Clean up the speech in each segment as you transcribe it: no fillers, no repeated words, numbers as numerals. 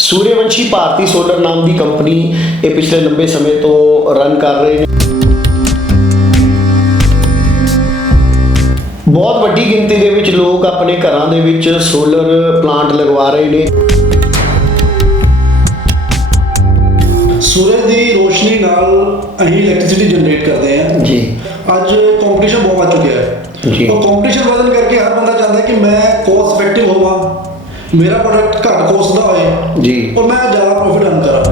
Suryavanshi Bharti solar नाम की company ये पिछले लंबे समय तो रन कर रहे हैं। बहुत वड्डी गिनती ਦੇ ਵਿੱਚ ਲੋਕ ਆਪਣੇ ਘਰਾਂ ਦੇ ਵਿੱਚ ਸੋਲਰ ਪਲਾਂਟ ਲਗਵਾ ਰਹੇ ਨੇ। सूरज की रोशनी नाल अहीं इलैक्ट्रिसिटी जनरेट करते हैं जी। अज कंपटीशन बहुत बढ़ चुका है जी। और कंपटीशन बढ़ने करके हर बंदा चाहता है कि मैं कॉस्ट इफेक्टिव होवां, मेरा प्रोडक्ट घट कॉस्ट का होए जी और मैं ज़्यादा प्रॉफिट अर्न करा।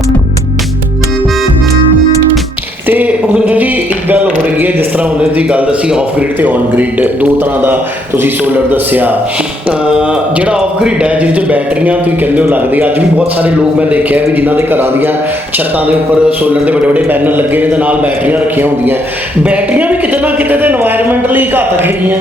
ਤੇ ਭੁਪਿੰਦਰ ਜੀ ਇੱਕ ਗੱਲ ਹੋ ਰਹੀ ਹੈ, ਜਿਸ ਤਰ੍ਹਾਂ ਉਹਨੇ ਦੀ ਗੱਲ ਦੱਸੀ ਆਫ ਗ੍ਰਿਡ ਤੇ ਔਨ ਗ੍ਰਿਡ ਦੋ ਤਰ੍ਹਾਂ ਦਾ ਤੁਸੀਂ ਸੋਲਰ ਦੱਸਿਆ। ਜਿਹੜਾ ਆਫ ਗ੍ਰਿਡ ਹੈ ਜਿਹਦੇ 'ਚ ਬੈਟਰੀਆਂ ਤੁਸੀਂ ਕਹਿੰਦੇ ਹੋ ਲੱਗਦੀ, ਅੱਜ ਵੀ ਬਹੁਤ ਸਾਰੇ ਲੋਕ ਮੈਂ ਦੇਖਿਆ ਵੀ ਜਿਨ੍ਹਾਂ ਦੇ ਘਰਾਂ ਦੀਆਂ ਛੱਤਾਂ ਦੇ ਉੱਪਰ ਸੋਲਰ ਦੇ ਵੱਡੇ ਵੱਡੇ ਪੈਨਲ ਲੱਗੇ ਨੇ ਤੇ ਨਾਲ ਬੈਟਰੀਆਂ ਰੱਖੀਆਂ ਹੁੰਦੀਆਂ। ਬੈਟਰੀਆਂ ਵੀ ਕਿਤੇ ਨਾ ਕਿਤੇ ਤੇ এনवायरमेंट ਲਈ ਘਾਤਕ ਹੈਗੀਆਂ।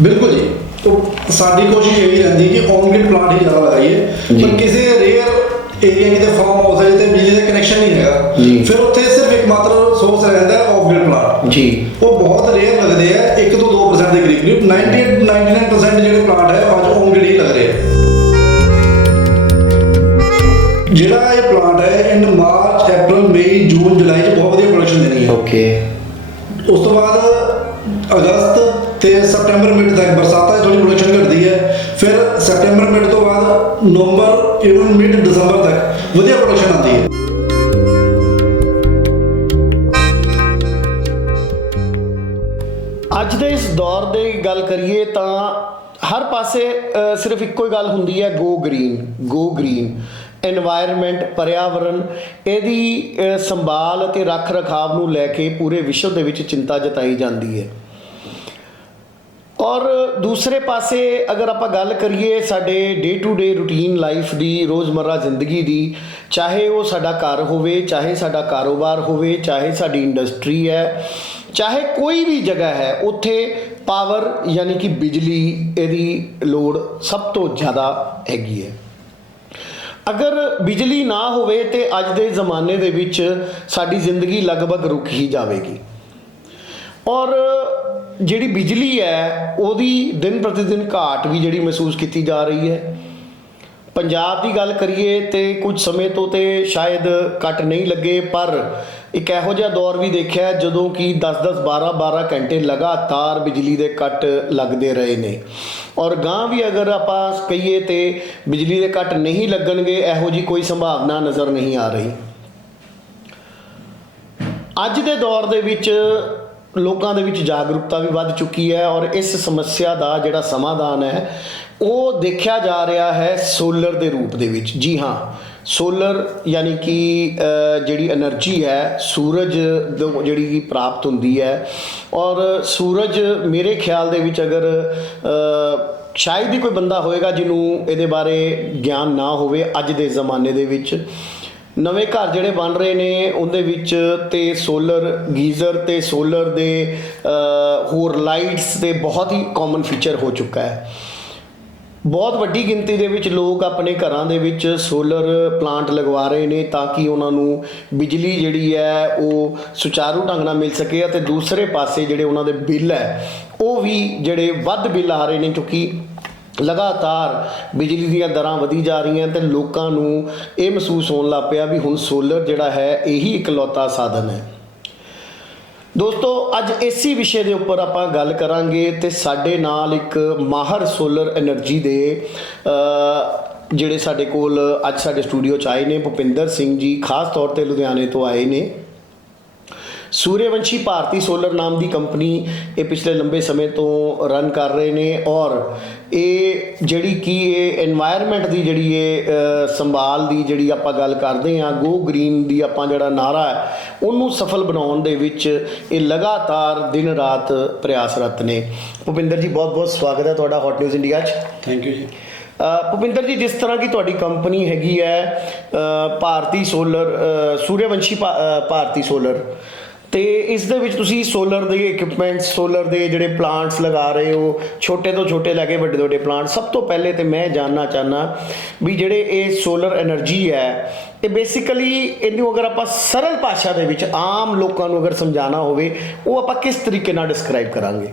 बिल्कुल जी, तो साडी कोशिश यही रहती है कि ऑन ग्रिड प्लांट ही ज़्यादा लगाइए, पर किसी रेयर एरिया कितने फार्म हाउस है जितने बिजली का कनेक्शन नहीं है, फिर उत्थे सिर्फ एकमात्र सोर्स रहता है ऑफ ग्रिड प्लांट जी। वो बहुत रेयर लगते हैं, 1 ਤੋਂ 2% के करीब। 99% जो प्लांट है आज ऑन ग्रिड ही लग रहे हैं। ਜਿਹੜਾ ਇਹ ਪਲਾਂਟ ਹੈ ਇਨ ਮਾਰਚ ਅਪ੍ਰੈਲ ਮਈ ਜੂਨ ਜੁਲਾਈ ਚ ਬਹੁਤ ਵਧੀਆ ਪ੍ਰੋਡਕਸ਼ਨ ਦੇਣੀ ਹੈ। ਓਕੇ। ਉਸ ਤੋਂ ਬਾਅਦ ਅਗਸਤ ਤੇ ਸਤੰਬਰ ਮਿਡ ਤੱਕ ਬਰਸਾਤਾਂ 'ਚ ਥੋੜੀ ਪ੍ਰੋਡਕਸ਼ਨ ਘਟਦੀ ਹੈ, ਫਿਰ ਸਤੰਬਰ ਮਿਡ ਤੋਂ ਬਾਅਦ ਨਵੰਬਰ ਇਵਨ ਮਿਡ ਦਸੰਬਰ ਤੱਕ ਵਧੀਆ ਪ੍ਰੋਡਕਸ਼ਨ ਆਉਂਦੀ ਹੈ। ਅੱਜ ਦੇ ਇਸ ਦੌਰ ਦੀ ਗੱਲ ਕਰੀਏ ਤਾਂ ਹਰ ਪਾਸੇ ਸਿਰਫ ਇੱਕੋ ਹੀ ਗੱਲ ਹੁੰਦੀ ਹੈ, ਗੋ ਗ੍ਰੀਨ। এনवायरमेंट पर्यावरण ਇਹਦੀ ਸੰਭਾਲ ਅਤੇ ਰੱਖ ਰਖਾਵ ਨੂੰ ਲੈ ਕੇ ਪੂਰੇ ਵਿਸ਼ਵ ਦੇ ਵਿੱਚ ਚਿੰਤਾ ਜਤਾਈ ਜਾਂਦੀ ਹੈ। ਔਰ ਦੂਸਰੇ ਪਾਸੇ ਅਗਰ ਆਪਾਂ ਗੱਲ ਕਰੀਏ ਸਾਡੇ day to day routine life ਦੀ, ਰੋਜ਼ਮर्रा ਜ਼ਿੰਦਗੀ ਦੀ, ਚਾਹੇ ਉਹ ਸਾਡਾ ਘਰ ਹੋਵੇ, ਚਾਹੇ ਸਾਡਾ ਕਾਰੋਬਾਰ ਹੋਵੇ, ਚਾਹੇ ਸਾਡੀ ਇੰਡਸਟਰੀ ਹੈ, ਚਾਹੇ ਕੋਈ ਵੀ ਜਗ੍ਹਾ ਹੈ, ਉੱਥੇ ਪਾਵਰ ਯਾਨੀ ਕਿ ਬਿਜਲੀ ਇਹਦੀ ਲੋੜ ਸਭ ਤੋਂ ਜ਼ਿਆਦਾ ਹੈਗੀ ਹੈ। ਅਗਰ ਬਿਜਲੀ ਨਾ ਹੋਵੇ ਤੇ ਅੱਜ ਦੇ ਜ਼ਮਾਨੇ ਦੇ ਵਿੱਚ ਸਾਡੀ ਜ਼ਿੰਦਗੀ ਲਗਭਗ ਰੁਕ ਹੀ ਜਾਵੇਗੀ। ਔਰ ਜਿਹੜੀ ਬਿਜਲੀ ਹੈ ਉਹਦੀ ਦਿਨ ਪ੍ਰਤੀ ਦਿਨ ਘਾਟ ਵੀ ਜਿਹੜੀ ਮਹਿਸੂਸ ਕੀਤੀ ਜਾ ਰਹੀ ਹੈ। ਪੰਜਾਬ ਦੀ ਗੱਲ ਕਰੀਏ ਤੇ ਕੁਝ ਸਮੇਂ ਤੋਂ ਤੇ ਸ਼ਾਇਦ ਕੱਟ ਨਹੀਂ ਲੱਗੇ, ਪਰ ਇੱਕ ਇਹੋ ਜਿਹਾ ਦੌਰ ਵੀ ਦੇਖਿਆ ਜਦੋਂ ਕਿ 10-10 12-12 ਘੰਟੇ ਲਗਾਤਾਰ ਬਿਜਲੀ ਦੇ ਕੱਟ ਲੱਗਦੇ ਰਹੇ ਨੇ। ਔਰ ਗਾਂ ਵੀ ਅਗਰ ਆਪਾਂ ਕਹੀਏ ਤੇ ਬਿਜਲੀ ਦੇ ਕੱਟ ਨਹੀਂ ਲੱਗਣਗੇ, ਇਹੋ ਜਿਹੀ ਕੋਈ ਸੰਭਾਵਨਾ ਨਜ਼ਰ ਨਹੀਂ ਆ ਰਹੀ। ਅੱਜ ਦੇ ਦੌਰ ਦੇ ਵਿੱਚ ਲੋਕਾਂ ਦੇ ਵਿੱਚ ਜਾਗਰੂਕਤਾ ਵੀ ਵੱਧ ਚੁੱਕੀ ਹੈ ਔਰ ਇਸ ਸਮੱਸਿਆ ਦਾ ਜਿਹੜਾ ਸਮਾਧਾਨ ਹੈ ਉਹ ਦੇਖਿਆ ਜਾ ਰਿਹਾ ਹੈ ਸੋਲਰ ਦੇ ਰੂਪ ਦੇ ਵਿੱਚ। ਜੀ ਹਾਂ, ਸੋਲਰ ਯਾਨੀ ਕਿ ਜਿਹੜੀ એનર્ਜੀ ਹੈ ਸੂਰਜ ਤੋਂ ਜਿਹੜੀ ਪ੍ਰਾਪਤ ਹੁੰਦੀ ਹੈ। ਔਰ ਸੂਰਜ ਮੇਰੇ ਖਿਆਲ ਦੇ ਵਿੱਚ ਅਗਰ ਸ਼ਾਇਦ ਹੀ ਕੋਈ ਬੰਦਾ ਹੋਏਗਾ ਜਿਹਨੂੰ ਇਹਦੇ ਬਾਰੇ ਗਿਆਨ ਨਾ ਹੋਵੇ। ਅੱਜ ਦੇ ਜ਼ਮਾਨੇ ਦੇ ਵਿੱਚ ਨਵੇਂ ਘਰ ਜਿਹੜੇ ਬਣ ਰਹੇ ਨੇ ਉਹਦੇ ਵਿੱਚ ਤੇ ਸੋਲਰ ਗੀਜ਼ਰ ਤੇ ਸੋਲਰ ਦੇ ਹੋਰ ਲਾਈਟਸ ਦੇ ਬਹੁਤ ਹੀ ਕਾਮਨ ਫੀਚਰ ਹੋ ਚੁੱਕਾ ਹੈ। ਬਹੁਤ ਵੱਡੀ ਗਿਣਤੀ ਦੇ ਵਿੱਚ ਲੋਕ ਆਪਣੇ ਘਰਾਂ ਦੇ ਵਿੱਚ ਸੋਲਰ ਪਲਾਂਟ ਲਗਵਾ ਰਹੇ ਨੇ ਤਾਂ ਕਿ ਉਹਨਾਂ ਨੂੰ ਬਿਜਲੀ ਜਿਹੜੀ ਹੈ ਉਹ ਸੁਚਾਰੂ ਢੰਗ ਨਾਲ ਮਿਲ ਸਕੇ ਅਤੇ ਦੂਸਰੇ ਪਾਸੇ ਜਿਹੜੇ ਉਹਨਾਂ ਦੇ ਬਿੱਲ ਹੈ ਉਹ ਵੀ ਜਿਹੜੇ ਵੱਧ ਬਿੱਲ ਆ ਰਹੇ ਨੇ, ਕਿਉਂਕਿ ਲਗਾਤਾਰ ਬਿਜਲੀ ਦੀਆਂ ਦਰਾਂ ਵਧੀ ਜਾ ਰਹੀਆਂ ਤੇ ਲੋਕਾਂ ਨੂੰ ਇਹ ਮਹਿਸੂਸ ਹੋਣ ਲੱਗ ਪਿਆ ਵੀ ਹੁਣ ਸੋਲਰ ਜਿਹੜਾ ਹੈ ਇਹੀ ਇਕਲੌਤਾ ਸਾਧਨ ਹੈ। ਦੋਸਤੋ, ਅੱਜ ਇਸੇ ਵਿਸ਼ੇ ਦੇ ਉੱਪਰ ਆਪਾਂ ਗੱਲ ਕਰਾਂਗੇ ਤੇ ਸਾਡੇ ਨਾਲ ਇੱਕ ਮਾਹਰ ਸੋਲਰ એનર્ਜੀ ਦੇ ਜਿਹੜੇ ਸਾਡੇ ਕੋਲ ਅੱਜ ਸਾਡੇ ਸਟੂਡੀਓ 'ਚ ਆਏ ਨੇ, ਭੁਪਿੰਦਰ ਸਿੰਘ ਜੀ ਖਾਸ ਤੌਰ ਤੇ ਲੁਧਿਆਣੇ ਤੋਂ ਆਏ ਨੇ। सूर्यवंशी भारती सोलर नाम की कंपनी ये पिछले लंबे समय तो रन कर रहे हैं और ये जड़ी कि एनवायरमेंट की जड़ी संभाल की जड़ी आप गल करते हैं, गो ग्रीन की आप जड़ा नारा है उन्होंने सफल बनाने दे विच ये लगातार दिन रात प्रयासरत ने। भुपिंदर जी बहुत बहुत स्वागत है तुहाडा हॉट न्यूज़ इंडिया च। थैंक यू जी। ਭੁਪਿੰਦਰ ਜੀ, ਜਿਸ ਤਰ੍ਹਾਂ ਕਿ ਤੁਹਾਡੀ ਕੰਪਨੀ ਹੈਗੀ ਹੈ ਭਾਰਤੀ ਸੋਲਰ, ਸੂਰਯਵੰਸ਼ੀ ਭਾਰਤੀ ਸੋਲਰ, ਤੇ ਇਸ ਦੇ ਵਿੱਚ ਤੁਸੀਂ ਸੋਲਰ ਦੇ ਇਕਵਿਪਮੈਂਟਸ, ਸੋਲਰ ਦੇ ਜਿਹੜੇ ਪਲਾਂਟਸ ਲਗਾ ਰਹੇ ਹੋ, ਛੋਟੇ ਤੋਂ ਛੋਟੇ ਲੈ ਕੇ ਵੱਡੇ ਵੱਡੇ ਪਲਾਂਟ। ਸਭ ਤੋਂ ਪਹਿਲੇ ਤੇ ਮੈਂ ਜਾਣਨਾ ਚਾਹੁੰਦਾ ਵੀ ਜਿਹੜੇ ਇਹ ਸੋਲਰ એનર્ਜੀ ਹੈ ਇਹ ਬੇਸਿਕਲੀ ਇਹਨੂੰ ਅਗਰ ਆਪਾਂ ਸਰਲ ਭਾਸ਼ਾ ਦੇ ਵਿੱਚ ਆਮ ਲੋਕਾਂ ਨੂੰ ਅਗਰ ਸਮਝਾਉਣਾ ਹੋਵੇ ਉਹ ਆਪਾਂ ਕਿਸ ਤਰੀਕੇ ਨਾਲ ਡਿਸਕ੍ਰਾਈਬ ਕਰਾਂਗੇ?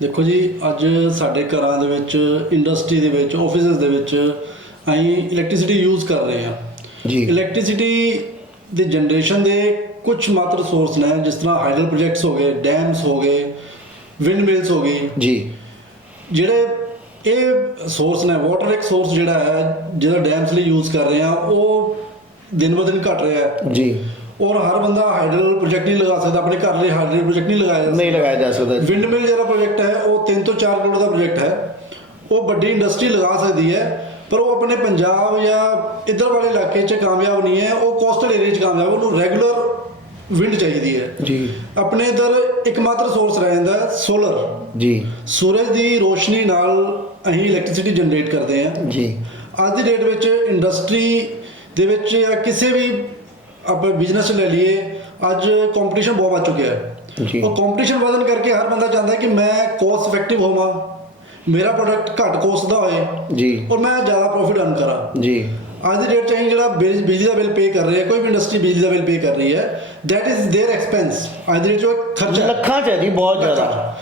ਦੇਖੋ ਜੀ, ਅੱਜ ਸਾਡੇ ਘਰਾਂ ਦੇ ਵਿੱਚ, ਇੰਡਸਟਰੀ ਦੇ ਵਿੱਚ, ਆਫਿਸਿਸ ਦੇ ਵਿੱਚ ਅਸੀਂ ਇਲੈਕਟ੍ਰਿਸਿਟੀ ਯੂਜ਼ ਕਰ ਰਹੇ ਹਾਂ ਜੀ। ਇਲੈਕਟ੍ਰਿਸਿਟੀ ਦੇ ਜਨਰੇਸ਼ਨ ਦੇ ਕੁਝ ਮਾਤਰ ਸੋਰਸ ਨੇ, ਜਿਸ ਤਰ੍ਹਾਂ ਹਾਈਡਲ ਪ੍ਰੋਜੈਕਟਸ ਹੋ ਗਏ, ਡੈਮਸ ਹੋ ਗਏ, ਵਿੰਡ ਮਿਲਸ ਹੋ ਗਈ ਜੀ। ਜਿਹੜੇ ਇਹ ਸੋਰਸ ਨੇ, ਵਾਟਰ ਇੱਕ ਸੋਰਸ ਜਿਹੜਾ ਹੈ ਜਿਹੜਾ ਡੈਮਸ ਲਈ ਯੂਜ਼ ਕਰ ਰਹੇ ਆ, ਉਹ ਦਿਨ ਬ ਦਿਨ ਘਟ ਰਿਹਾ ਹੈ ਜੀ। ਔਰ ਹਰ ਬੰਦਾ ਹਾਈਡਲ ਪ੍ਰੋਜੈਕਟ ਨਹੀਂ ਲਗਾ ਸਕਦਾ, ਆਪਣੇ ਘਰ ਲਈ ਹਾਈਡਲ ਪ੍ਰੋਜੈਕਟ ਨਹੀਂ ਲਗਾਇਆ ਜਾ ਸਕਦਾ। ਵਿੰਡ ਮਿਲ ਜਿਹੜਾ ਪ੍ਰੋਜੈਕਟ ਹੈ ਉਹ 3 ਤੋਂ 4 ਕਰੋੜ ਦਾ ਪ੍ਰੋਜੈਕਟ ਹੈ। ਉਹ ਵੱਡੀ ਇੰਡਸਟਰੀ ਲਗਾ ਸਕਦੀ ਹੈ, ਪਰ ਉਹ ਆਪਣੇ ਪੰਜਾਬ ਜਾਂ ਇੱਧਰ ਵਾਲੇ ਇਲਾਕੇ 'ਚ ਕਾਮਯਾਬ ਨਹੀਂ ਹੈ। ਉਹ ਕੋਸਟਲ ਏਰੀਆ 'ਚ ਕਾਮਯਾਬ, ਉਹਨੂੰ ਰੈਗੂਲਰ ਵਿੰਡ ਚਾਹੀਦੀ ਹੈ ਜੀ। ਆਪਣੇ ਇੱਧਰ ਇੱਕਮਾਤਰ ਸੋਰਸ ਰਹਿ ਜਾਂਦਾ ਹੈ ਸੋਲਰ ਜੀ। ਸੂਰਜ ਦੀ ਰੋਸ਼ਨੀ ਨਾਲ ਅਸੀਂ ਇਲੈਕਟ੍ਰਿਸਿਟੀ ਜਨਰੇਟ ਕਰਦੇ ਹਾਂ ਜੀ। ਅੱਜ ਦੀ ਡੇਟ ਵਿੱਚ ਇੰਡਸਟਰੀ ਦੇ ਵਿੱਚ ਜਾਂ ਕਿਸੇ ਵੀ ਆਪਾਂ ਬਿਜ਼ਨਸ ਲੈ ਲਈਏ, ਅੱਜ ਕੰਪੀਟੀਸ਼ਨ ਬਹੁਤ ਵੱਧ ਚੁੱਕਿਆ ਹੈ। ਜੀ। ਉਹ ਕੰਪੀਟੀਸ਼ਨ ਵਧਣ ਕਰਕੇ ਹਰ ਬੰਦਾ ਚਾਹੁੰਦਾ ਹੈ ਕਿ ਮੈਂ ਕੋਸਟ ਇਫੈਕਟਿਵ ਹੋਵਾਂ, ਮੇਰਾ ਪ੍ਰੋਡਕਟ ਘੱਟ ਕੋਸਟ ਦਾ ਹੋਏ ਜੀ। ਔਰ ਮੈਂ ਜ਼ਿਆਦਾ ਪ੍ਰੋਫਿਟ ਅਰਨ ਕਰਾਂ। ਜੀ। ਅੱਜ ਦੀ ਡੇਟ 'ਚ ਅਸੀਂ ਜਿਹੜਾ ਬਿਜਲੀ ਦਾ ਬਿੱਲ ਪੇ ਕਰ ਰਹੇ ਹਾਂ, ਕੋਈ ਵੀ ਇੰਡਸਟਰੀ ਬਿਜਲੀ ਦਾ ਬਿੱਲ ਪੇ ਕਰ ਰਹੀ ਹੈ, ਦੈਟ ਇਜ਼ देयर ਐਕਸਪੈਂਸ। ਅੱਜ ਦੀ ਡੇਟ 'ਚ ਉਹ ਖਰਚਾ ਲੱਖਾਂ 'ਚ ਹੈ ਜੀ, ਬਹੁਤ ਜ਼ਿਆਦਾ।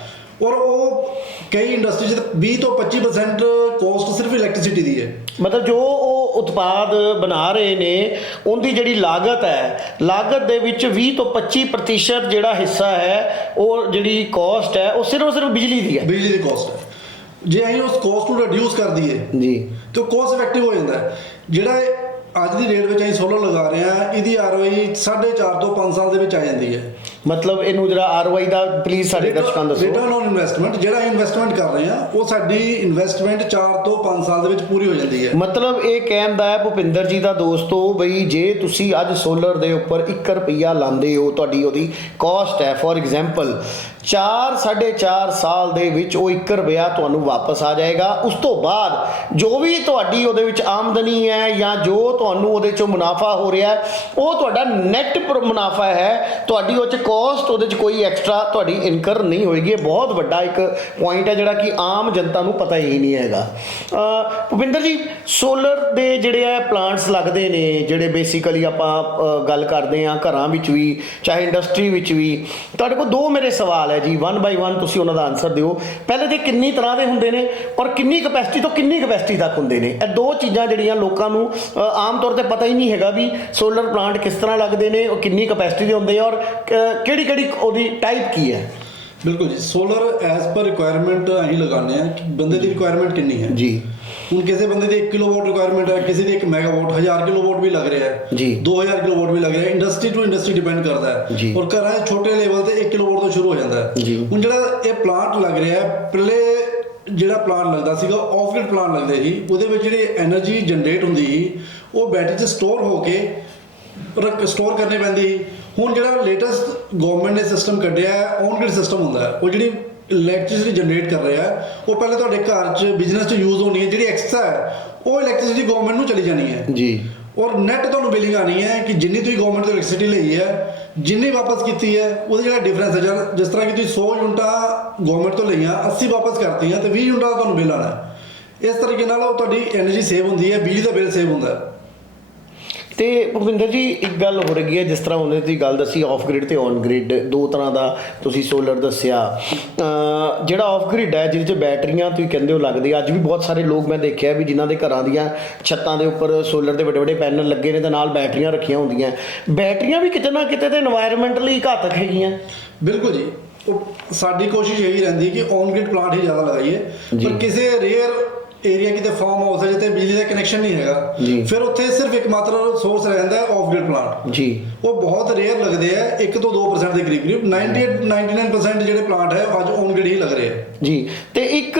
ਔਰ ਉਹ ਕਈ ਇੰਡਸਟਰੀ 'ਚ 20 ਤੋਂ 25% ਕੋਸਟ ਸਿਰਫ ਇਲੈਕਟ੍ਰਿਸਿਟੀ ਦੀ ਹੈ। ਮਤਲਬ ਜੋ ਉਹ ਉਤਪਾਦ ਬਣਾ ਰਹੇ ਨੇ, ਉਹਦੀ ਜਿਹੜੀ ਲਾਗਤ ਹੈ, ਲਾਗਤ ਦੇ ਵਿੱਚ 20 ਤੋਂ 25% ਜਿਹੜਾ ਹਿੱਸਾ ਹੈ, ਉਹ ਜਿਹੜੀ ਕਾਸਟ ਹੈ, ਉਹ ਸਿਰਫ ਬਿਜਲੀ ਦੀ ਹੈ। ਬਿਜਲੀ ਦੀ ਕਾਸਟ ਹੈ। ਜੇ ਅਸੀਂ ਉਸ ਕਾਸਟ ਨੂੰ ਰਿਡਿਊਸ ਕਰ ਦਈਏ ਜੀ, ਤੇ ਕੋਸਟ ਇਫੈਕਟਿਵ ਹੋ ਜਾਂਦਾ ਹੈ। ਜਿਹੜਾ ਅੱਜ ਦੀ ਡੇਟ ਵਿੱਚ ਅਸੀਂ ਸੋਲਰ ਲਗਾ ਰਹੇ ਹਾਂ, ਇਹਦੀ ROI 4.5 ਤੋਂ 5 ਸਾਲ ਦੇ ਵਿੱਚ ਆ ਜਾਂਦੀ ਹੈ। ਮਤਲਬ ਇਹਨੂੰ ਜਿਹੜਾ ROI ਦਾ ਪਲੀਜ਼ ਸਾਡੇ ਦਰਸ਼ਕਾਂ ਨੂੰ ਦੱਸੋ। ਰਿਟਰਨ ਔਨ ਇਨਵੈਸਟਮੈਂਟ, ਜਿਹੜਾ ਇਨਵੈਸਟਮੈਂਟ ਕਰ ਰਹੇ ਹਾਂ, ਉਹ ਸਾਡੀ ਇਨਵੈਸਟਮੈਂਟ 4 ਤੋਂ 5 ਸਾਲ ਦੇ ਵਿੱਚ ਪੂਰੀ ਹੋ ਜਾਂਦੀ ਹੈ। ਮਤਲਬ ਇਹ ਕਹਿੰਦਾ ਹੈ ਭੁਪਿੰਦਰ ਜੀ ਦਾ ਦੋਸਤੋ, ਬਈ ਜੇ ਤੁਸੀਂ ਅੱਜ ਸੋਲਰ ਦੇ ਉੱਪਰ 1 ਰੁਪਈਆ ਲਾਉਂਦੇ ਹੋ, ਤੁਹਾਡੀ ਉਹਦੀ ਕਾਸਟ ਹੈ ਫੋਰ ਐਗਜ਼ਾਮਪਲ 4.5 ਸਾਲ ਦੇ ਵਿੱਚ ਉਹ 1 ਰੁਪਇਆ ਤੁਹਾਨੂੰ ਵਾਪਸ ਆ ਜਾਏਗਾ। ਉਸ ਤੋਂ ਬਾਅਦ ਜੋ ਵੀ ਤੁਹਾਡੀ ਉਹਦੇ ਵਿੱਚ ਆਮਦਨੀ ਹੈ ਜਾਂ ਜੋ ਤੁਹਾਨੂੰ ਉਹਦੇ ਚੋਂ ਮੁਨਾਫਾ ਹੋ ਰਿਹਾ ਹੈ, ਉਹ ਤੁਹਾਡਾ ਨੈਟ ਮੁਨਾਫਾ ਹੈ। ਤੁਹਾਡੀ ਉਹ 'ਚ ਕਾਸਟ, ਉਹਦੇ 'ਚ ਕੋਈ ਐਕਸਟਰਾ ਤੁਹਾਡੀ ਇਨਕਰ ਨਹੀਂ ਹੋਏਗੀ। ਇਹ ਬਹੁਤ ਵੱਡਾ ਇੱਕ ਪੁਆਇੰਟ ਹੈ ਜਿਹੜਾ ਕਿ ਆਮ ਜਨਤਾ ਨੂੰ ਪਤਾ ਹੀ ਨਹੀਂ ਹੈਗਾ। ਭੁਪਿੰਦਰ ਜੀ, ਸੋਲਰ ਦੇ ਜਿਹੜੇ ਆ ਪਲਾਂਟਸ ਲੱਗਦੇ ਨੇ, ਜਿਹੜੇ ਬੇਸਿਕਲੀ ਆਪਾਂ ਗੱਲ ਕਰਦੇ ਹਾਂ ਘਰਾਂ ਵਿੱਚ ਵੀ ਚਾਹੇ ਇੰਡਸਟਰੀ ਵਿੱਚ ਵੀ, ਤੁਹਾਡੇ ਕੋਲ 2 ਮੇਰੇ ਸਵਾਲ ਹੈ ਜੀ, 1 ਬਾਈ 1 ਤੁਸੀਂ ਉਹਨਾਂ ਦਾ ਆਨਸਰ ਦਿਓ। ਪਹਿਲੇ ਤੇ ਕਿੰਨੀ ਤਰ੍ਹਾਂ ਦੇ ਹੁੰਦੇ ਨੇ ਔਰ ਕਿੰਨੀ ਕਪੈਸਿਟੀ ਤੋਂ ਕਿੰਨੀ ਕਪੈਸਿਟੀ ਤੱਕ ਹੁੰਦੇ ਨੇ? ਇਹ 2 ਚੀਜ਼ਾਂ ਜਿਹੜੀਆਂ ਲੋਕਾਂ ਨੂੰ ਆਮ ਤੌਰ ਤੇ ਪਤਾ ਹੀ ਨਹੀਂ ਹੈਗਾ ਵੀ ਸੋਲਰ ਪਲਾਂਟ ਕਿਸ ਤਰ੍ਹਾਂ ਲੱਗਦੇ ਨੇ, ਉਹ ਕਿੰਨੀ ਕਪੈਸਿਟੀ ਦੇ ਹੁੰਦੇ ਆ ਔਰ ਕਿਹੜੀ ਉਹਦੀ ਟਾਈਪ ਕੀ ਹੈ। ਬਿਲਕੁਲ ਜੀ, ਸੋਲਰ ਐਜ਼ ਪਰ ਰਿਕੁਆਇਰਮੈਂਟ ਅਸੀਂ ਲਗਾਉਂਦੇ ਹਾਂ ਕਿ ਬੰਦੇ ਦੀ ਰਿਕੁਆਇਰਮੈਂਟ ਕਿੰਨੀ ਹੈ ਜੀ। ਹੁਣ ਕਿਸੇ ਬੰਦੇ ਦੀ 1 ਕਿਲੋਵਾਟ ਰਿਕੁਆਇਰਮੈਂਟ ਹੈ, ਕਿਸੇ ਦੀ 1 ਮੈਗਾਵਾਟ, 1000 ਕਿਲੋਵਾਟ ਵੀ ਲੱਗ ਰਿਹਾ ਹੈ ਜੀ, 2000 ਕਿਲੋਵਾਟ ਵੀ ਲੱਗ ਰਿਹਾ ਹੈ। ਇੰਡਸਟਰੀ ਟੂ ਇੰਡਸਟਰੀ ਡਿਪੈਂਡ ਕਰਦਾ ਹੈ ਜੀ। ਔਰ ਘਰਾਂ ਦੇ ਛੋਟੇ ਲੈਵਲ ਤੇ 1 ਕਿਲੋਵਾਟ ਤੋਂ ਸ਼ੁਰੂ ਹੋ ਜਾਂਦਾ ਹੈ ਜੀ। ਹੁਣ ਜਿਹੜਾ ਇਹ ਪਲਾਂਟ ਲੱਗ ਰਿਹਾ ਹੈ, ਪਹਿਲੇ ਜਿਹੜਾ ਪਲਾਂਟ ਲੱਗਦਾ ਸੀਗਾ ਆਫ ਗ੍ਰਿਡ ਪਲਾਂਟ ਲੱਗਦੇ ਸੀ, ਉਹਦੇ ਵਿੱਚ ਜਿਹੜੀ એનર્ਜੀ ਜਨਰੇਟ ਹੁੰਦੀ ਸੀ ਉਹ ਬੈਟਰੀ 'ਚ ਸਟੋਰ ਹੋ ਕੇ ਸਟੋਰ ਕਰਨੀ ਪੈਂਦੀ ਸੀ। ਹੁਣ ਜਿਹੜਾ ਲੇਟੈਸਟ ਗਵਰਨਮੈਂਟ ਨੇ ਸਿਸਟਮ ਕੱਢਿਆ ਹੈ, ਔਨ ਗ੍ਰਿਡ ਸਿਸਟਮ ਹੁੰਦਾ ਹੈ। ਉਹ ਜਿਹੜੀ ਇਲੈਕਟ੍ਰਿਸਿਟੀ ਜਨਰੇਟ ਕਰ ਰਿਹਾ ਹੈ, ਉਹ ਪਹਿਲੇ ਤੁਹਾਡੇ ਘਰ 'ਚ ਬਿਜ਼ਨਸ 'ਚ ਯੂਜ਼ ਹੋਣੀ ਹੈ, ਜਿਹੜੀ ਐਕਸਟਰਾ ਹੈ ਉਹ ਇਲੈਕਟ੍ਰਿਸਿਟੀ ਗਵਰਨਮੈਂਟ ਨੂੰ ਚਲੀ ਜਾਣੀ ਹੈ ਜੀ। ਔਰ ਨੈਟ ਤੁਹਾਨੂੰ ਬਿਲਿੰਗ ਆਣੀ ਹੈ ਕਿ ਜਿੰਨੀ ਤੁਸੀਂ ਗਵਰਨਮੈਂਟ ਤੋਂ ਇਲੈਕਟ੍ਰਿਸਿਟੀ ਲਈ ਹੈ, ਜਿੰਨੀ ਵਾਪਸ ਕੀਤੀ ਹੈ, ਉਹਦਾ ਜਿਹੜਾ ਡਿਫਰੈਂਸ ਹੈ। ਜਿਸ ਤਰ੍ਹਾਂ ਕਿ ਤੁਸੀਂ 100 ਯੂਨਿਟਾਂ ਗਵਰਨਮੈਂਟ ਤੋਂ ਲਈਆਂ, 80 ਵਾਪਸ ਕਰਤੀਆਂ, ਤੇ 20 ਯੂਨਿਟਾਂ ਦਾ ਤੁਹਾਨੂੰ ਬਿੱਲ ਆਣਾ ਹੈ। ਇਸ ਤਰੀਕੇ ਨਾਲ ਉਹ ਤੁਹਾਡੀ એનર્ਜੀ ਸੇਵ ਹੁੰਦੀ ਹੈ, ਬਿਜਲੀ ਦਾ ਬਿੱਲ ਸੇਵ ਹੁੰਦਾ ਹੈ। ਤੇ ਭੁਪਿੰਦਰ ਜੀ, ਇੱਕ ਗੱਲ ਹੋ ਰਹੀ ਹੈ, ਜਿਸ ਤਰ੍ਹਾਂ ਉਹਨੇ ਤੁਸੀਂ ਗੱਲ ਦੱਸੀ ਆਫ ਗ੍ਰਿਡ ਤੇ ਔਨ ਗ੍ਰਿਡ, 2 ਤਰ੍ਹਾਂ ਦਾ ਤੁਸੀਂ ਸੋਲਰ ਦੱਸਿਆ। ਜਿਹੜਾ ਆਫ ਗ੍ਰਿਡ ਹੈ, ਜਿਹਦੇ 'ਚ ਬੈਟਰੀਆਂ ਤੁਸੀਂ ਕਹਿੰਦੇ ਹੋ ਲੱਗਦੀ, ਅੱਜ ਵੀ ਬਹੁਤ ਸਾਰੇ ਲੋਕ ਮੈਂ ਦੇਖਿਆ ਵੀ ਜਿਨ੍ਹਾਂ ਦੇ ਘਰਾਂ ਦੀਆਂ ਛੱਤਾਂ ਦੇ ਉੱਪਰ ਸੋਲਰ ਦੇ ਵੱਡੇ ਪੈਨਲ ਲੱਗੇ ਨੇ ਤੇ ਨਾਲ ਬੈਟਰੀਆਂ ਰੱਖੀਆਂ ਹੁੰਦੀਆਂ। ਬੈਟਰੀਆਂ ਵੀ ਕਿਤੇ ਨਾ ਕਿਤੇ ਤੇ এনवायरमेंट ਲਈ ਘਾਤਕ ਹੈਗੀਆਂ। ਬਿਲਕੁਲ ਜੀ, ਉਹ ਸਾਡੀ ਕੋਸ਼ਿਸ਼ ਇਹੀ ਰਹਿੰਦੀ ਹੈ ਕਿ ਔਨ ਗ੍ਰਿਡ ਪਲਾਂਟ ਹੀ ਜ਼ਿਆਦਾ ਲਗਾਈਏ, ਪਰ ਕਿਸੇ ਰੇਅਰ ਏਰੀਆ ਕਿਤੇ ਫਾਰਮ ਹਾਊਸ ਹੈ ਜਿੱਥੇ ਬਿਜਲੀ ਦਾ ਕਨੈਕਸ਼ਨ ਨਹੀਂ ਹੈਗਾ, ਫਿਰ ਉੱਥੇ ਸਿਰਫ ਇੱਕਮਾਤਰ ਸੋਰਸ ਰਹਿੰਦਾ ਹੈ ਆਫ ਗ੍ਰਿਡ ਪਲਾਂਟ ਜੀ। ਉਹ ਬਹੁਤ ਰੇਅਰ ਲੱਗਦੇ ਆ, 1 ਤੋਂ 2% ਦੇ ਕਰੀਬ। 99% ਜਿਹੜੇ ਪਲਾਂਟ ਹੈ ਅੱਜ ਔਨ ਗ੍ਰਿਡ ਹੀ ਲੱਗ ਰਹੇ ਆ ਜੀ। ਤੇ ਇੱਕ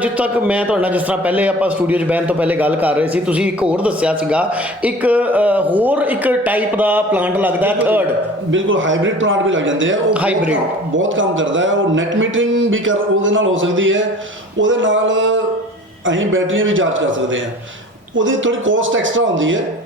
ਜਿੱਥੇ ਤੱਕ ਮੈਂ ਤੁਹਾਡੇ ਨਾਲ, ਜਿਸ ਤਰ੍ਹਾਂ ਪਹਿਲੇ ਆਪਾਂ ਸਟੂਡੀਓ 'ਚ ਬਹਿਣ ਤੋਂ ਪਹਿਲੇ ਗੱਲ ਕਰ ਰਹੇ ਸੀ, ਤੁਸੀਂ ਇੱਕ ਹੋਰ ਦੱਸਿਆ ਸੀਗਾ, ਇੱਕ ਹੋਰ ਇੱਕ ਟਾਈਪ ਦਾ ਪਲਾਂਟ ਲੱਗਦਾ 3rd। ਬਿਲਕੁਲ, ਹਾਈਬ੍ਰਿਡ ਪਲਾਂਟ ਵੀ ਲੱਗ ਜਾਂਦੇ ਆ। ਉਹ ਹਾਈਬ੍ਰਿਡ ਬਹੁਤ ਕੰਮ ਕਰਦਾ ਹੈ। ਉਹ ਨੈਟ ਮੀਟਰਿੰਗ ਵੀ ਉਹਦੇ ਨਾਲ ਹੋ ਸਕਦੀ ਹੈ। ਉਹਦੇ ਨਾਲ ਅਸੀਂ ਬੈਟਰੀਆਂ ਵੀ ਚਾਰਜ ਕਰ ਸਕਦੇ ਹਾਂ। ਉਹਦੀ ਥੋੜੀ ਕੋਸਟ ਐਕਸਟਰਾ ਹੁੰਦੀ ਹੈ,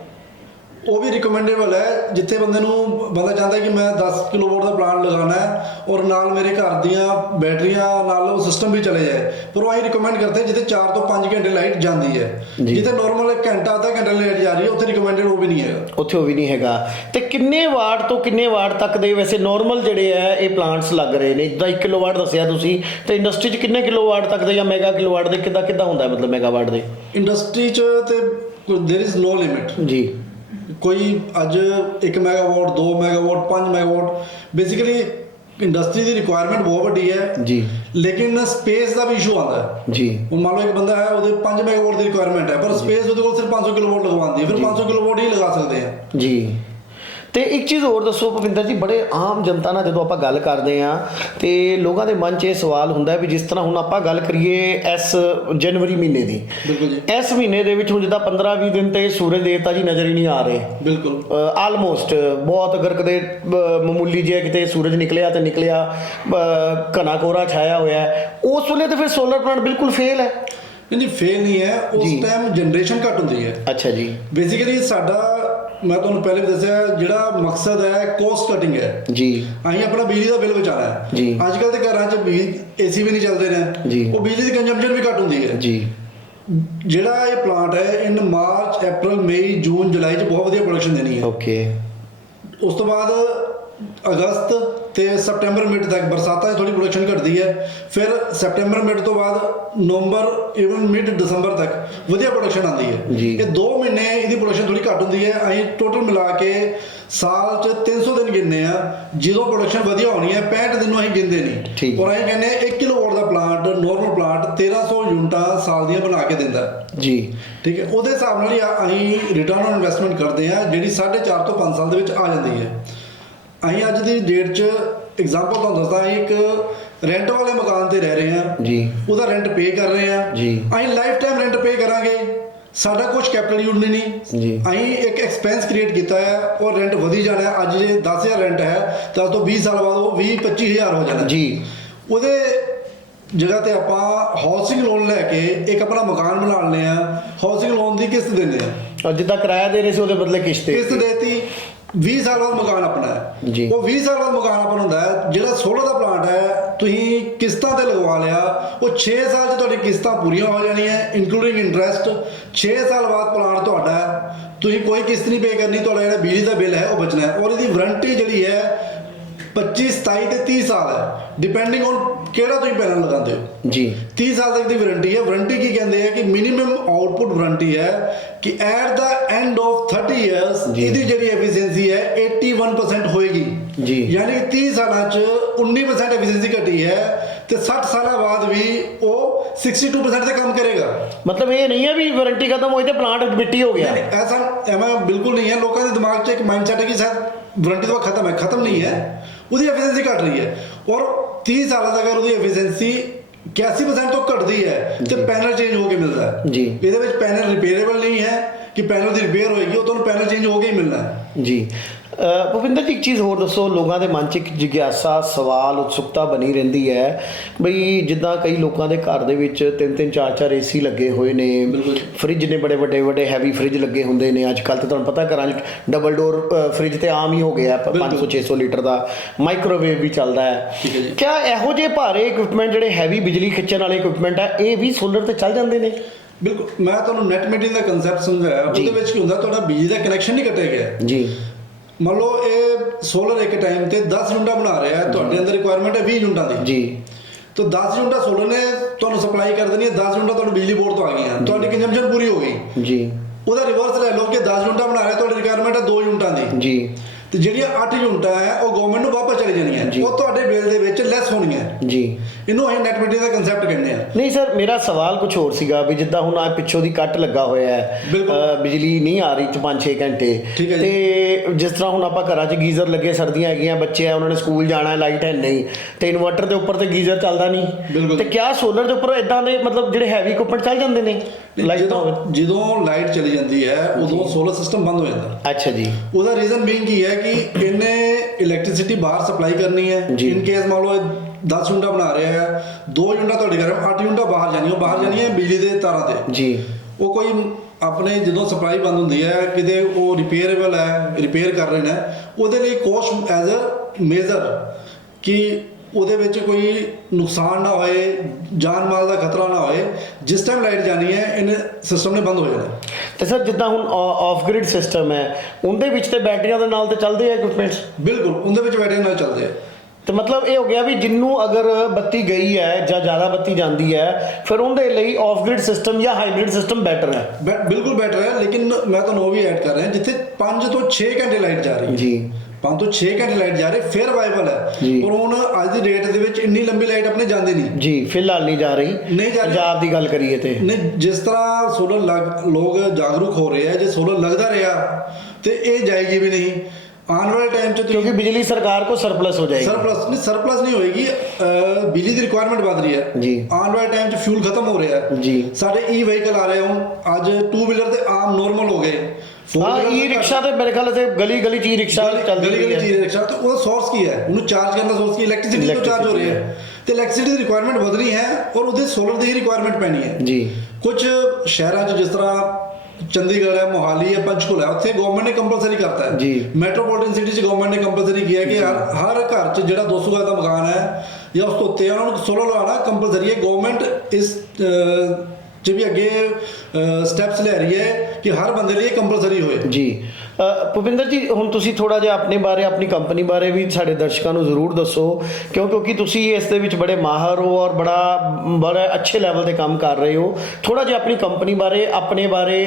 ਉਹ ਵੀ ਰਿਕਮੈਂਡੇਬਲ ਹੈ। ਜਿੱਥੇ ਬੰਦੇ ਨੂੰ ਬੰਦਾ ਚਾਹੁੰਦਾ ਕਿ ਮੈਂ 10 ਕਿਲੋਵਾਟ ਦਾ ਪਲਾਂਟ ਲਗਾਉਣਾ ਹੈ ਔਰ ਨਾਲ ਮੇਰੇ ਘਰ ਦੀਆਂ ਬੈਟਰੀਆਂ ਨਾਲ ਉਹ ਸਿਸਟਮ ਵੀ ਚਲੇ ਜਾਏ, ਪਰ ਉਹ ਅਸੀਂ ਰਿਕਮੈਂਡ ਕਰਦੇ ਜਿੱਥੇ 4 ਤੋਂ 5 ਘੰਟੇ ਲਾਈਟ ਜਾਂਦੀ ਹੈ, ਜਿੱਥੇ ਨਾਰਮਲ ਘੰਟਾ ਅੱਧਾ ਘੰਟਾ ਲਾਈਟ ਜਾ ਰਹੀ ਹੈ ਉੱਥੇ ਰਿਕਮੈਂਡਡ ਉਹ ਵੀ ਨਹੀਂ ਹੈਗਾ, ਉੱਥੇ ਉਹ ਵੀ ਨਹੀਂ ਹੈਗਾ। ਤੇ ਕਿੰਨੇ ਵਾਟ ਤੋਂ ਕਿੰਨੇ ਵਾਟ ਤੱਕ ਦੇ ਵੈਸੇ ਨਾਰਮਲ ਜਿਹੜੇ ਆ ਇਹ ਪਲਾਂਟਸ ਲੱਗ ਰਹੇ ਨੇ? ਜਿੱਦਾਂ 1 ਕਿਲੋਵਾਟ ਦੱਸਿਆ ਤੁਸੀਂ, ਤੇ ਇੰਡਸਟਰੀ 'ਚ ਕਿੰਨੇ ਕਿਲੋਵਾਟ ਤੱਕ ਦੇ ਜਾਂ ਮੈਗਾ ਕਿਲੋਵਾਟ ਦੇ ਕਿੱਦਾਂ ਹੁੰਦਾ ਮਤਲਬ ਮੈਗਾਵਾਟ ਦੇ? ਇੰਡਸਟਰੀ 'ਚ ਤੇ देयर इज नो लिमिट ਜੀ। ਕੋਈ ਅੱਜ 1 megawatt 2 megawatt 5 megawatt basically industry ਦੀ ਰਿਕੁਆਇਰਮੈਂਟ ਬਹੁਤ ਵੱਡੀ ਹੈ ਜੀ, ਲੇਕਿਨ ਸਪੇਸ ਦਾ ਵੀ ਇਸ਼ੂ ਆਉਂਦਾ ਹੈ ਜੀ। ਹੁਣ ਮੰਨ ਲਓ ਇੱਕ ਬੰਦਾ ਹੈ ਉਹਦੇ 5 ਮੈਗਾਵਾਟ ਦੀ ਰਿਕੁਆਇਰਮੈਂਟ ਹੈ ਪਰ ਸਪੇਸ ਉਹਦੇ ਕੋਲ ਸਿਰਫ 500 ਕਿਲੋਵਾਟ ਲਗਵਾਉਂਦੀ ਹੈ, ਫਿਰ 500 ਕਿਲੋਵਾਟ ਹੀ ਲਗਾ ਸਕਦੇ ਆ ਜੀ। ਤੇ ਇੱਕ ਚੀਜ਼ ਹੋਰ ਦੱਸੋ ਭੁਪਿੰਦਰ ਜੀ, ਬੜੇ ਆਮ ਜਨਤਾ ਨਾਲ ਜਦੋਂ ਆਪਾਂ ਗੱਲ ਕਰਦੇ ਆ ਤੇ ਲੋਕਾਂ ਦੇ ਮਨ 'ਚ ਇਹ ਸਵਾਲ ਹੁੰਦਾ ਵੀ ਜਿਸ ਤਰ੍ਹਾਂ ਹੁਣ ਆਪਾਂ ਗੱਲ ਕਰੀਏ ਇਸ ਜਨਵਰੀ ਮਹੀਨੇ ਦੀ, ਬਿਲਕੁਲ ਜੀ, ਇਸ ਮਹੀਨੇ ਦੇ ਵਿੱਚ ਹੁਣ ਜਿੱਦਾਂ 15-20 ਦਿਨ ਤੇ ਸੂਰਜ ਦੇਵਤਾ ਜੀ ਨਜ਼ਰ ਹੀ ਨਹੀਂ ਆ ਰਹੇ ਬਿਲਕੁਲ ਆਲਮੋਸਟ। ਬਹੁਤ ਅਗਰ ਕਦੇ ਮਾਮੂਲੀ ਜਿਹਾ ਕਿਤੇ ਸੂਰਜ ਨਿਕਲਿਆ ਤੇ ਨਿਕਲਿਆ, ਘਣਾ ਕੋਹਰਾ ਛਾਇਆ ਹੋਇਆ ਹੈ, ਉਸ ਵੇਲੇ ਤੇ ਫਿਰ ਸੋਲਰ ਪਲਾਂਟ ਬਿਲਕੁਲ ਫੇਲ ਹੈ। ਨਹੀਂ ਫੇਲ ਨਹੀਂ ਹੈ, ਉਸ ਟਾਈਮ ਜਨਰੇਸ਼ਨ ਘੱਟ ਹੁੰਦੀ ਹੈ। ਅੱਛਾ ਜੀ। ਬੇਸਿਕਲੀ ਸਾਡਾ ਮੈਂ ਤੁਹਾਨੂੰ ਪਹਿਲੇ ਵੀ ਦੱਸਿਆ ਜਿਹੜਾ ਮਕਸਦ ਹੈ ਕੋਸਟ ਕਟਿੰਗ ਹੈ ਜੀ। ਅਸੀਂ ਆਪਣਾ ਬਿਜਲੀ ਦਾ ਬਿੱਲ ਬਚਾਉਣਾ ਹੈ ਜੀ। ਅੱਜ ਕੱਲ੍ਹ ਦੇ ਘਰਾਂ 'ਚ ਏਸੀ ਵੀ ਨਹੀਂ ਚੱਲਦੇ ਜੀ। ਨੇ, ਉਹ ਬਿਜਲੀ ਦੀ ਕੰਜ਼ੰਪਸ਼ਨ ਵੀ ਘੱਟ ਹੁੰਦੀ ਹੈ ਜੀ। ਜਿਹੜਾ ਇਹ ਪਲਾਂਟ ਹੈ ਇਨ ਮਾਰਚ ਅਪ੍ਰੈਲ ਮਈ ਜੂਨ ਜੁਲਾਈ 'ਚ ਬਹੁਤ ਵਧੀਆ ਪ੍ਰੋਡਕਸ਼ਨ ਦੇਣੀ ਹੈ। ਓਕੇ। ਉਸ ਤੋਂ ਬਾਅਦ ਅਗਸਤ ਤੇ ਸਪਟੈਂਬਰ ਮਿਡ ਤੱਕ ਬਰਸਾਤਾਂ 'ਚ ਥੋੜੀ ਪ੍ਰੋਡਕਸ਼ਨ ਘਟਦੀ ਹੈ, ਫਿਰ ਸਪਟੈਂਬਰ ਮਿਡ ਤੋਂ ਬਾਅਦ ਨਵੰਬਰ ਈਵਨ ਮਿਡ ਦਸੰਬਰ ਤੱਕ ਵਧੀਆ ਪ੍ਰੋਡਕਸ਼ਨ ਆਉਂਦੀ ਹੈ। ਇਹ 2 ਮਹੀਨੇ ਇਹਦੀ ਪ੍ਰੋਡਕਸ਼ਨ ਥੋੜੀ ਘੱਟ ਹੁੰਦੀ ਹੈ। ਅਸੀਂ ਟੋਟਲ ਮਿਲਾ ਕੇ ਸਾਲ 'ਚ 300 ਦਿਨ ਗਿਣਨੇ ਆ ਜਦੋਂ ਪ੍ਰੋਡਕਸ਼ਨ ਵਧੀਆ ਹੋਣੀ ਹੈ, 65 ਦਿਨ ਨੂੰ ਅਸੀਂ ਗਿਣਦੇ ਨਹੀਂ। ਔਰ ਅਸੀਂ ਕਹਿੰਦੇ 1 ਕਿਲੋਵਾਟ ਦਾ ਪਲਾਂਟ ਨਾਰਮਲ ਪਲਾਂਟ 1300 ਯੂਨਿਟਾਂ ਸਾਲ ਦੀਆਂ ਬਣਾ ਕੇ ਦਿੰਦਾ ਜੀ। ਠੀਕ ਹੈ, ਉਹਦੇ ਹਿਸਾਬ ਨਾਲ ਹੀ ਅਸੀਂ ਰਿਟਰਨ ਔਨ ਇਨਵੈਸਟਮੈਂਟ ਕਰਦੇ ਹਾਂ ਜਿਹੜੀ 4.5 ਤੋਂ 5 ਸਾਲ ਦੇ ਵਿੱਚ ਆ ਜਾਂਦੀ ਹੈ। ਅਸੀਂ ਅੱਜ ਦੀ ਡੇਟ 'ਚ ਐਗਜ਼ਾਮਪਲ ਤੁਹਾਨੂੰ ਦੱਸਦਾ, ਅਸੀਂ ਇੱਕ ਰੈਂਟ ਵਾਲੇ ਮਕਾਨ ਤੇ ਰਹਿ ਰਹੇ ਹਾਂ ਜੀ, ਉਹਦਾ ਰੈਂਟ ਪੇ ਕਰ ਰਹੇ ਹਾਂ ਜੀ। ਅਸੀਂ ਲਾਈਫ ਟਾਈਮ ਰੈਂਟ ਪੇ ਕਰਾਂਗੇ, ਸਾਡਾ ਕੁਝ ਕੈਪੀਟਲ ਯੂਜ਼ ਨਹੀਂ ਜੀ। ਅਸੀਂ ਇੱਕ ਐਕਸਪੈਂਸ ਕ੍ਰੀਏਟ ਕੀਤਾ ਹੈ ਔਰ ਰੈਂਟ ਵਧੀ ਜਾਣਾ ਹੈ। ਅੱਜ ਜੇ 10,000 ਰੈਂਟ ਹੈ ਤਾਂ ਉਸ ਤੋਂ 20 ਸਾਲ ਬਾਅਦ ਉਹ 20-25,000 ਹੋ ਜਾਣਾ ਜੀ। ਉਹਦੇ ਜਗ੍ਹਾ ਤੇ ਆਪਾਂ ਹਾਊਸਿੰਗ ਲੋਨ ਲੈ ਕੇ ਇੱਕ ਆਪਣਾ ਮਕਾਨ ਬਣਾ ਲੈਂਦੇ ਆ, ਹਾਊਸਿੰਗ ਲੋਨ ਦੀ ਕਿਸ਼ਤ ਦਿੰਦੇ ਆ, ਜਿੱਦਾਂ ਕਿਰਾਇਆ ਦੇ ਰਹੇ ਸੀ ਉਹਦੇ ਬਦਲੇ ਕਿਸ਼ਤ ਦੇਤੀ। 20 ਸਾਲ ਬਾਅਦ ਮਕਾਨ ਆਪਣਾ ਹੈ, ਉਹ 20 ਸਾਲ ਬਾਅਦ ਮਕਾਨ ਆਪਣਾ ਹੁੰਦਾ ਹੈ। ਜਿਹੜਾ ਸੋਲਰ ਦਾ ਪਲਾਂਟ ਹੈ ਤੁਸੀਂ ਕਿਸ਼ਤਾਂ ਤੇ ਲਗਵਾ ਲਿਆ, ਉਹ 6 ਸਾਲ 'ਚ ਤੁਹਾਡੀ ਕਿਸ਼ਤਾਂ ਪੂਰੀਆਂ ਹੋ ਜਾਣੀਆਂ ਇਨਕਲੂਡਿੰਗ ਇੰਟਰਸਟ। 6 ਸਾਲ ਬਾਅਦ ਪਲਾਂਟ ਤੁਹਾਡਾ ਹੈ, ਤੁਸੀਂ ਕੋਈ ਕਿਸ਼ਤ ਨਹੀਂ ਪੇ ਕਰਨੀ, ਤੁਹਾਡਾ ਜਿਹੜਾ ਬਿਜਲੀ ਦਾ ਬਿੱਲ ਹੈ ਉਹ ਬਚਣਾ ਹੈ। ਔਰ ਇਹਦੀ ਵਾਰੰਟੀ ਜਿਹੜੀ ਹੈ 25, 27 ਤੇ 30 ਸਾਲ ਹੈ, ਡਿਪੈਂਡਿੰਗ ਔਨ ਕਿਹੜਾ ਤੁਸੀਂ ਪੈਨਲ ਲਗਾਉਂਦੇ ਹੋ ਜੀ। 30 ਸਾਲ ਤੱਕ ਦੀ ਵਾਰੰਟੀ ਹੈ। ਵਾਰੰਟੀ ਕੀ ਕਹਿੰਦੇ ਆ ਕਿ ਮਿਨੀਮਮ ਆਊਟਪੁੱਟ ਵਾਰੰਟੀ ਹੈ ਕਿ at the end of 30 years ਇਹਦੀ ਜਿਹੜੀ ਐਫੀਸ਼ੀਐਂਸੀ ਹੈ 81% ਹੋਏਗੀ ਜੀ। ਯਾਨੀ ਕਿ 30 ਸਾਲਾਂ 'ਚ 19% ਐਫੀਸ਼ੀਐਂਸੀ ਘਟੀ ਹੈ ਤੇ 60 ਸਾਲਾਂ ਬਾਅਦ ਵੀ ਉਹ 62% ਤੇ ਕੰਮ ਕਰੇਗਾ। ਮਤਲਬ ਇਹ ਨਹੀਂ ਹੈ ਵੀ ਵਾਰੰਟੀ ਖਤਮ ਹੋਈ ਤੇ ਪਲਾਂਟ ਮਿੱਟੀ ਹੋ ਗਿਆ, ਐਸਾ ਐਵੇਂ ਬਿਲਕੁਲ ਨਹੀਂ ਹੈ। ਲੋਕਾਂ ਦੇ ਦਿਮਾਗ 'ਚ ਇੱਕ ਮਾਈਂਡਸੈਟ ਹੈ ਕਿ ਸ਼ਾਇਦ ਵਾਰੰਟੀ ਤੋਂ ਖਤਮ ਹੈ, ਖਤਮ ਨਹੀਂ ਹੈ, ਉਹਦੀ ਐਫੀਸ਼ੀਐਂਸੀ ਘਟ ਰਹੀ ਹੈ। ਔਰ 30 ਸਾਲਾਂ ਤੱਕ ਅਗਰ ਉਹਦੀ ਐਫੀਸ਼ੀਐਂਸੀ 81% ਤੋਂ ਘਟਦੀ ਹੈ ਤੇ ਪੈਨਲ ਚੇਂਜ ਹੋ ਕੇ ਮਿਲਦਾ ਹੈ ਜੀ। ਇਹਦੇ ਵਿੱਚ ਪੈਨਲ ਰਿਪੇਅਰੇਬਲ ਨਹੀਂ ਹੈ ਕਿ ਪੈਨਲ ਦੀ ਰਿਪੇਅਰ ਹੋਏਗੀ, ਉਹ ਤੁਹਾਨੂੰ ਪੈਨਲ ਚੇਂਜ ਹੋ ਕੇ ਹੀ ਮਿਲਣਾ ਹੈ ਜੀ। ਭੁਪਿੰਦਰ ਜੀ ਇੱਕ ਚੀਜ਼ ਹੋਰ ਦੱਸੋ, ਲੋਕਾਂ ਦੇ ਮਨ 'ਚ ਇੱਕ ਜਿਗਿਆਸਾ ਸਵਾਲ ਉਤਸੁਕਤਾ ਬਣੀ ਰਹਿੰਦੀ ਹੈ ਬਈ ਜਿੱਦਾਂ ਕਈ ਲੋਕਾਂ ਦੇ ਘਰ ਦੇ ਵਿੱਚ 3-3 4-4 ਏਸੀ ਲੱਗੇ ਹੋਏ ਨੇ, ਫਰਿੱਜ ਨੇ ਬੜੇ ਵੱਡੇ ਹੈਵੀ ਫਰਿੱਜ ਲੱਗੇ ਹੁੰਦੇ ਨੇ। ਅੱਜ ਕੱਲ੍ਹ ਤਾਂ ਤੁਹਾਨੂੰ ਪਤਾ ਘਰਾਂ 'ਚ ਡਬਲ ਡੋਰ ਫਰਿੱਜ ਤੇ ਆਮ ਹੀ ਹੋ ਗਿਆ, 500-600 ਲੀਟਰ ਦਾ ਮਾਈਕ੍ਰੋਵੇਵ ਵੀ ਚੱਲਦਾ ਹੈ। ਕਿਆ ਇਹੋ ਜਿਹੇ ਭਾਰੇ ਇਕਵਿਪਮੈਂਟ ਜਿਹੜੇ ਹੈਵੀ ਬਿਜਲੀ ਖਿੱਚਣ ਵਾਲੇ ਇਕਵਿਪਮੈਂਟ ਹੈ ਇਹ ਵੀ ਸੋਲਰ ਤੇ ਚੱਲ ਜਾਂਦੇ ਨੇ? ਬਿਲਕੁਲ, ਮੈਂ ਤੁਹਾਨੂੰ ਨੈਟ ਮੀਟਰਿੰਗ ਦਾ ਕੰਸੈਪਟ ਸਮਝਾਇਆ। ਉਹਦੇ ਵਿੱਚ ਕੀ ਹੁੰਦਾ, ਤੁਹਾਡਾ ਬਿਜਲੀ ਦਾ ਕਨੈਕਸ਼ਨ ਨਹੀਂ ਕੱਟਿਆ ਗਿਆ ਜੀ। ਮੰਨ ਲਓ ਇਹ ਸੋਲਰ ਇੱਕ ਟਾਈਮ ਤੇ 10 ਯੂਨਿਟਾਂ ਬਣਾ ਰਿਹਾ ਹੈ, ਤੁਹਾਡੇ ਅੰਦਰ ਰਿਕੁਆਇਰਮੈਂਟ ਹੈ 20 ਯੂਨਿਟਾਂ ਦੀ ਜੀ। ਤਾਂ 10 ਯੂਨਿਟਾਂ ਸੋਲਰ ਨੇ ਤੁਹਾਨੂੰ ਸਪਲਾਈ ਕਰ ਦੇਣੀ ਹੈ, 10 ਯੂਨਿਟਾਂ ਤੁਹਾਨੂੰ ਬਿਜਲੀ ਬੋਰਡ ਤੋਂ ਆ ਗਈਆਂ, ਤੁਹਾਡੀ ਕੰਜ਼ੰਪਸ਼ਨ ਪੂਰੀ ਹੋ ਗਈ ਜੀ। ਉਹਦਾ ਰਿਵਰਸ ਲੈ ਲਓ ਕਿ 10 ਯੂਨਿਟਾਂ ਬਣਾ ਰਿਹਾ, ਤੁਹਾਡੀ ਰਿਕੁਆਇਰਮੈਂਟ ਹੈ 2 ਯੂਨਿਟਾਂ ਦੀ ਜੀ, ਤੇ ਜਿਹੜੀਆਂ 8 ਯੂਨਿਟਾਂ ਹੈ ਉਹ ਗਵਰਨਮੈਂਟ ਨੂੰ ਵਾਪਸ ਚਲੀ ਜਾਣੀਆਂ, ਉਹ ਤੁਹਾਡੇ ਬਿੱਲ ਦੇ ਵਿੱਚ ਲੈਸ ਹੋਣੀਆਂ ਜੀ। ਇਹਨੂੰ ਅਸੀਂ ਨੈਟ ਮੀਟਰਿੰਗ ਦਾ ਕੰਸੈਪਟ ਕਹਿੰਦੇ ਆ। ਨਹੀਂ ਸਰ, ਮੇਰਾ ਸਵਾਲ ਕੁਝ ਹੋਰ ਸੀਗਾ ਵੀ ਜਿੱਦਾਂ ਹੁਣ ਆ ਪਿੱਛੋਂ ਦੀ ਕੱਟ ਲੱਗਾ ਹੋਇਆ ਹੈ, ਬਿਜਲੀ ਨਹੀਂ ਆ ਰਹੀ 5-6 ਘੰਟੇ, ਤੇ ਜਿਸ ਤਰ੍ਹਾਂ ਹੁਣ ਆਪਾਂ ਘਰਾਂ 'ਚ ਗੀਜ਼ਰ ਲੱਗੇ, ਸਰਦੀਆਂ ਹੈਗੀਆਂ, ਬੱਚੇ ਆ ਉਹਨਾਂ ਨੇ ਸਕੂਲ ਜਾਣਾ, ਲਾਈਟ ਹੈ ਨਹੀਂ, ਤੇ ਇਨਵਰਟਰ ਦੇ ਉੱਪਰ ਤੇ ਗੀਜ਼ਰ ਚੱਲਦਾ ਨਹੀਂ, ਤੇ ਕਿਆ ਸੋਲਰ ਦੇ ਉੱਪਰ ਇਦਾਂ ਦੇ ਮਤਲਬ ਜਿਹੜੇ ਹੈਵੀ ਇਕਵਿਪਮੈਂਟ ਚੱਲ ਜਾਂਦੇ ਨੇ? ਜਦੋਂ ਲਾਈਟ ਚਲੀ ਜਾਂਦੀ ਹੈ ਉਦੋਂ ਸੋਲਰ ਸਿਸਟਮ ਬੰਦ ਹੋ ਜਾਂਦਾ। ਅੱਛਾ ਜੀ। ਉਹਦਾ ਰੀਜ਼ਨ ਬੀਇੰਗ ਕੀ ਹੈ ਕਿ ਇਹਨੇ ਇਲੈਕਟ੍ਰਿਸਿਟੀ ਬਾਹਰ ਸਪਲਾਈ ਕਰਨੀ ਹੈ। ਇਨ ਕੇਸ ਮੰਨ ਲਓ 10 ਯੂਨਿਟਾਂ ਬਣਾ ਰਿਹਾ ਹੈ, 2 ਯੂਨਿਟਾਂ ਤੁਹਾਡੇ ਘਰ, 8 ਯੂਨਿਟਾਂ ਬਾਹਰ ਜਾਣੀਆਂ ਬਿਜਲੀ ਦੇ ਤਾਰਾਂ ਤੇ ਜੀ। ਉਹ ਕੋਈ ਆਪਣੇ ਜਦੋਂ ਸਪਲਾਈ ਬੰਦ ਹੁੰਦੀ ਹੈ ਕਿਤੇ ਉਹ ਰਿਪੇਅਰੇਬਲ ਹੈ, ਰਿਪੇਅਰ ਕਰ ਰਹੇ ਨੇ, ਉਹਦੇ ਲਈ ਕੋਸਟ ਐਜ਼ ਅ ਮੇਜਰ ਕਿ ਉਹਦੇ ਵਿੱਚ ਕੋਈ ਨੁਕਸਾਨ ਨਾ ਹੋਏ, ਜਾਨ ਮਾਲ ਦਾ ਖਤਰਾ ਨਾ ਹੋਏ, ਜਿਸ ਟਾਈਮ ਲਾਈਟ ਜਾਣੀ ਹੈ ਇਹਨੇ ਸਿਸਟਮ ਨੇ ਬੰਦ ਹੋ ਜਾਣਾ। ਤੇ ਸਰ ਜਿੱਦਾਂ ਹੁਣ ਆਫ ਗ੍ਰਿਡ ਸਿਸਟਮ ਹੈ, ਉਹਦੇ ਵਿੱਚ ਤੇ ਬੈਟਰੀਆਂ ਦੇ ਨਾਲ ਤੇ ਚੱਲਦੇ ਆ ਇਕਵਿਪਮੈਂਟਸ? ਬਿਲਕੁਲ, ਉਹਦੇ ਵਿੱਚ ਬੈਟਰੀ ਨਾਲ ਚੱਲਦੇ ਆ। ਤੇ ਮਤਲਬ ਇਹ ਹੋ ਗਿਆ ਵੀ ਜਿੰਨੂੰ ਅਗਰ ਬੱਤੀ ਗਈ ਹੈ ਜਾਂ ਜ਼ਿਆਦਾ ਬੱਤੀ ਜਾਂਦੀ ਹੈ, ਫਿਰ ਉਹਦੇ ਲਈ ਆਫ ਗ੍ਰਿਡ ਸਿਸਟਮ ਜਾਂ ਹਾਈਬ੍ਰਿਡ ਸਿਸਟਮ ਬੈਟਰ ਹੈ? ਬਿਲਕੁਲ ਬੈਟਰ ਹੈ, ਲੇਕਿਨ ਮੈਂ ਤੁਹਾਨੂੰ ਉਹ ਵੀ ਐਡ ਕਰ ਰਿਹਾ ਜਿੱਥੇ 5 ਤੋਂ 6 ਘੰਟੇ ਲਾਈਟ ਜਾ ਰਹੀ ਹੈ। ਜੀ, 5 ਤੋਂ 6 ਘੰਟੇ ਲਾਈਟ ਜਾ ਰਹੀ ਫਿਰ ਵਾਈਬਲ ਹੈ। ਜੀ। ਪਰ ਹੁਣ ਅੱਜ ਦੀ ਡੇਟ ਦੇ ਵਿੱਚ ਇੰਨੀ ਲੰਬੀ ਲਾਈਟ ਆਪਣੇ ਜਾਂਦੀ ਨਹੀਂ ਜੀ, ਫਿਲਹਾਲ ਨਹੀਂ ਜਾ ਰਹੀ। ਨਹੀਂ ਜਾ ਰਹੀ। ਪੰਜਾਬ ਦੀ ਗੱਲ ਕਰੀਏ ਤੇ ਨਹੀਂ, ਜਿਸ ਤਰ੍ਹਾਂ ਸੋਲਰ ਲੋਕ ਜਾਗਰੂਕ ਹੋ ਰਹੇ ਆ, ਜੇ ਸੋਲਰ ਲੱਗਦਾ ਰਿਹਾ ਤੇ ਇਹ ਜਾਏਗੀ ਵੀ ਨਹੀਂ ਆਉਣ ਵਾਲੇ ਟਾਈਮ 'ਚ। ਕਿਉਂਕਿ ਬਿਜਲੀ ਸਰਕਾਰ ਕੋ ਸਰਪਲਸ ਹੋ ਜਾਏਗੀ। ਸਰਪਲਸ ਨਹੀਂ ਹੋਏਗੀ, ਬਿਜਲੀ ਦੀ ਰਿਕੁਆਇਰਮੈਂਟ ਵੱਧ ਰਹੀ ਹੈ। ਜੀ। ਆਉਣ ਵਾਲੇ ਟਾਈਮ 'ਚ ਫਿਊਲ ਖਤਮ ਹੋ ਰਿਹਾ ਹੈ। ਜੀ। ਸਾਡੇ ਈ ਵਹੀਕਲ ਆ ਰਹੇ ਹੁਣ, ਅੱਜ 2 ਵੀਲਰ ਤੇ ਆਮ ਨੋਰਮਲ ਹੋ ਗਏ। ਹਾਂ, ਈ ਰਿਕਸ਼ਾ ਤੇ ਮੇਰੇ ਖਿਆਲ ਤੇ ਗਲੀ ਗਲੀ ਚ ਈ ਰਿਕਸ਼ਾ ਚੱਲਦੀ ਗਲੀ ਹੈ। ਚ ਈ ਰਿਕਸ਼ਾ, ਤੇ ਉਹਦਾ ਸੋਰਸ ਕੀ ਹੈ? ਉਹਨੂੰ ਚਾਰਜ ਕਰਨ ਦਾ ਸੋਰਸ ਕੀ? ਇਲੈਕਟ੍ਰਿਸਿਟੀ ਤੋਂ ਚਾਰਜ ਹੋ ਰਹੀ ਹੈ। ਤੇ ਇਲੈਕਟ੍ਰਿਸਿਟੀ ਦੀ ਰਿਕੁਆਇਰਮੈਂਟ ਵਧਣੀ ਹੈ ਔਰ ਉਹਦੇ ਸੋਲਰ ਦੀ ਹੀ ਰਿਕੁਆਇਰਮੈਂਟ ਪੈਣੀ ਹੈ। ਜੀ। ਕੁਝ ਸ਼ਹਿਰਾਂ 'ਚ ਜਿਸ ਤਰ੍ਹਾਂ ਚੰਡੀਗੜ੍ਹ ਹੈ, ਮੋਹਾਲੀ ਹੈ, ਪੰਚਕੂਲਾ ਹੈ, ਉੱਥੇ ਗਵਰਨਮੈਂਟ ਨੇ ਕੰਪਲਸਰੀ ਕਰਤਾ ਹੈ। ਜੀ। ਮੈਟਰੋਪੋਲੀਟਨ ਸਿਟੀ 'ਚ ਗਵਰਨਮੈਂਟ ਨੇ ਕੰਪਲਸਰੀ ਕੀਤਾ ਕਿ ਹਰ ਘਰ 'ਚ ਜਿਹੜਾ 200 ਗਜ਼ ਦਾ ਮਕਾਨ ਹੈ ਜਾਂ ਉਸ ਤੋਂ ਉੱਤੇ ਉਹਨਾਂ ਨੂੰ ਸੋਲਰ ਲਗਾਉਣਾ ਕੰਪਲਸਰੀ ਹੈ। ਗਵਰਨਮੈਂਟ ਇਸ ਚ ਵੀ ਅੱਗੇ ਸਟੈਪਸ ਲੈ ਰਹੀ ਹੈ ਕਿ ਹਰ ਬੰਦੇ ਲਈ ਕੰਪਲਸਰੀ ਹੋਏ। ਜੀ। ਭੁਪਿੰਦਰ ਜੀ, ਹੁਣ ਤੁਸੀਂ ਥੋੜਾ ਜਿਹਾ ਆਪਣੇ ਬਾਰੇ, ਆਪਣੀ ਕੰਪਨੀ ਬਾਰੇ ਵੀ ਸਾਡੇ ਦਰਸ਼ਕਾਂ ਨੂੰ ਜ਼ਰੂਰ ਦੱਸੋ, ਕਿਉਂਕਿ ਤੁਸੀਂ ਇਸ ਦੇ ਵਿੱਚ ਬੜੇ ਮਾਹਰ ਹੋ ਔਰ ਬੜਾ ਅੱਛੇ ਲੈਵਲ ਤੇ ਕੰਮ ਕਰ ਰਹੇ ਹੋ। ਥੋੜਾ ਜਿਹਾ ਆਪਣੀ ਕੰਪਨੀ ਬਾਰੇ, ਆਪਣੇ ਬਾਰੇ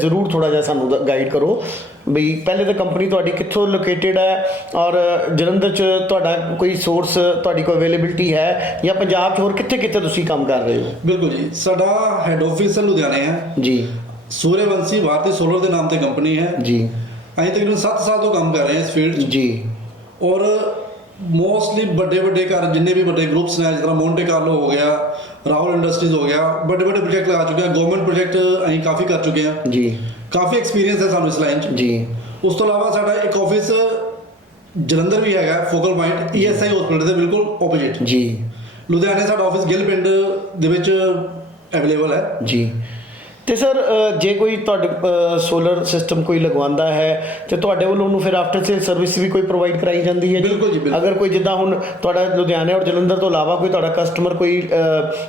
ਜ਼ਰੂਰ ਥੋੜਾ ਜਿਹਾ ਸਾਨੂੰ ਗਾਈਡ ਕਰੋ ਬਈ ਪਹਿਲੇ ਤਾਂ ਕੰਪਨੀ ਤੁਹਾਡੀ ਕਿੱਥੋਂ ਲੋਕੇਟਡ ਹੈ ਔਰ ਜਲੰਧਰ 'ਚ ਤੁਹਾਡਾ ਕੋਈ ਸੋਰਸ, ਤੁਹਾਡੀ ਕੋਈ ਅਵੇਲੇਬਿਲਟੀ ਹੈ ਜਾਂ ਪੰਜਾਬ 'ਚ ਹੋਰ ਕਿੱਥੇ ਕਿੱਥੇ ਤੁਸੀਂ ਕੰਮ ਕਰ ਰਹੇ ਹੋ? ਬਿਲਕੁਲ ਜੀ, ਸਾਡਾ ਹੈੱਡ ਆਫਿਸ ਲੁਧਿਆਣੇ ਹੈ ਜੀ। ਸੂਰਯਵੰਸ਼ੀ ਭਾਰਤੀ ਸੋਲਰ ਦੇ ਨਾਮ ਤੇ ਕੰਪਨੀ ਹੈ ਜੀ। ਅਸੀਂ ਤਕਰੀਬਨ 7 ਸਾਲ ਤੋਂ ਕੰਮ ਕਰ ਰਹੇ ਹਾਂ ਇਸ ਫੀਲਡ 'ਚ। ਜੀ। ਔਰ ਮੋਸਟਲੀ ਵੱਡੇ ਘਰ ਜਿੰਨੇ ਵੀ ਵੱਡੇ ਗਰੁੱਪਸ ਨੇ, ਜਿਸ ਤਰ੍ਹਾਂ ਮੋਂਟੇ ਕਾਰਲੋ ਹੋ ਗਿਆ, ਰਾਹੁਲ ਇੰਡਸਟਰੀਜ਼ ਹੋ ਗਿਆ, ਵੱਡੇ ਪ੍ਰੋਜੈਕਟ ਲਗਾ ਚੁੱਕੇ ਹਾਂ। ਗਵਰਨਮੈਂਟ ਪ੍ਰੋਜੈਕਟ ਅਸੀਂ ਕਾਫੀ ਕਰ ਚੁੱਕੇ ਹਾਂ। ਜੀ। ਕਾਫੀ ਐਕਸਪੀਰੀਅੰਸ ਹੈ ਸਾਨੂੰ ਇਸ ਲਾਈਨ 'ਚ। ਜੀ। ਉਸ ਤੋਂ ਇਲਾਵਾ ਸਾਡਾ ਇੱਕ ਆਫਿਸ ਜਲੰਧਰ ਵੀ ਹੈਗਾ, ਫੋਕਲ ਪੁਆਇੰਟ ESI ਹਸਪੀਟਲ ਦੇ ਬਿਲਕੁਲ ਆਪੋਜ਼ਿਟ। ਜੀ। ਲੁਧਿਆਣੇ ਸਾਡਾ ਆਫਿਸ ਗਿੱਲ ਪਿੰਡ ਦੇ ਵਿੱਚ ਅਵੇਲੇਬਲ ਹੈ। ਜੀ। ਤੇ ਸਰ ਜੇ ਕੋਈ ਤੁਹਾਡੇ ਸੋਲਰ ਸਿਸਟਮ ਕੋਈ ਲਗਵਾਉਂਦਾ ਹੈ ਤੇ ਤੁਹਾਡੇ ਵੱਲੋਂ ਉਹਨੂੰ ਫਿਰ ਆਫਟਰ ਸੇਲ ਸਰਵਿਸ ਵੀ ਕੋਈ ਪ੍ਰੋਵਾਈਡ ਕਰਾਈ ਜਾਂਦੀ ਹੈ? ਬਿਲਕੁਲ ਜੀ, ਬਿਲਕੁਲ। ਅਗਰ ਕੋਈ ਜਿੱਦਾਂ ਹੁਣ ਤੁਹਾਡਾ ਲੁਧਿਆਣੇ ਔਰ ਜਲੰਧਰ ਤੋਂ ਇਲਾਵਾ ਕੋਈ ਤੁਹਾਡਾ ਕਸਟਮਰ ਕੋਈ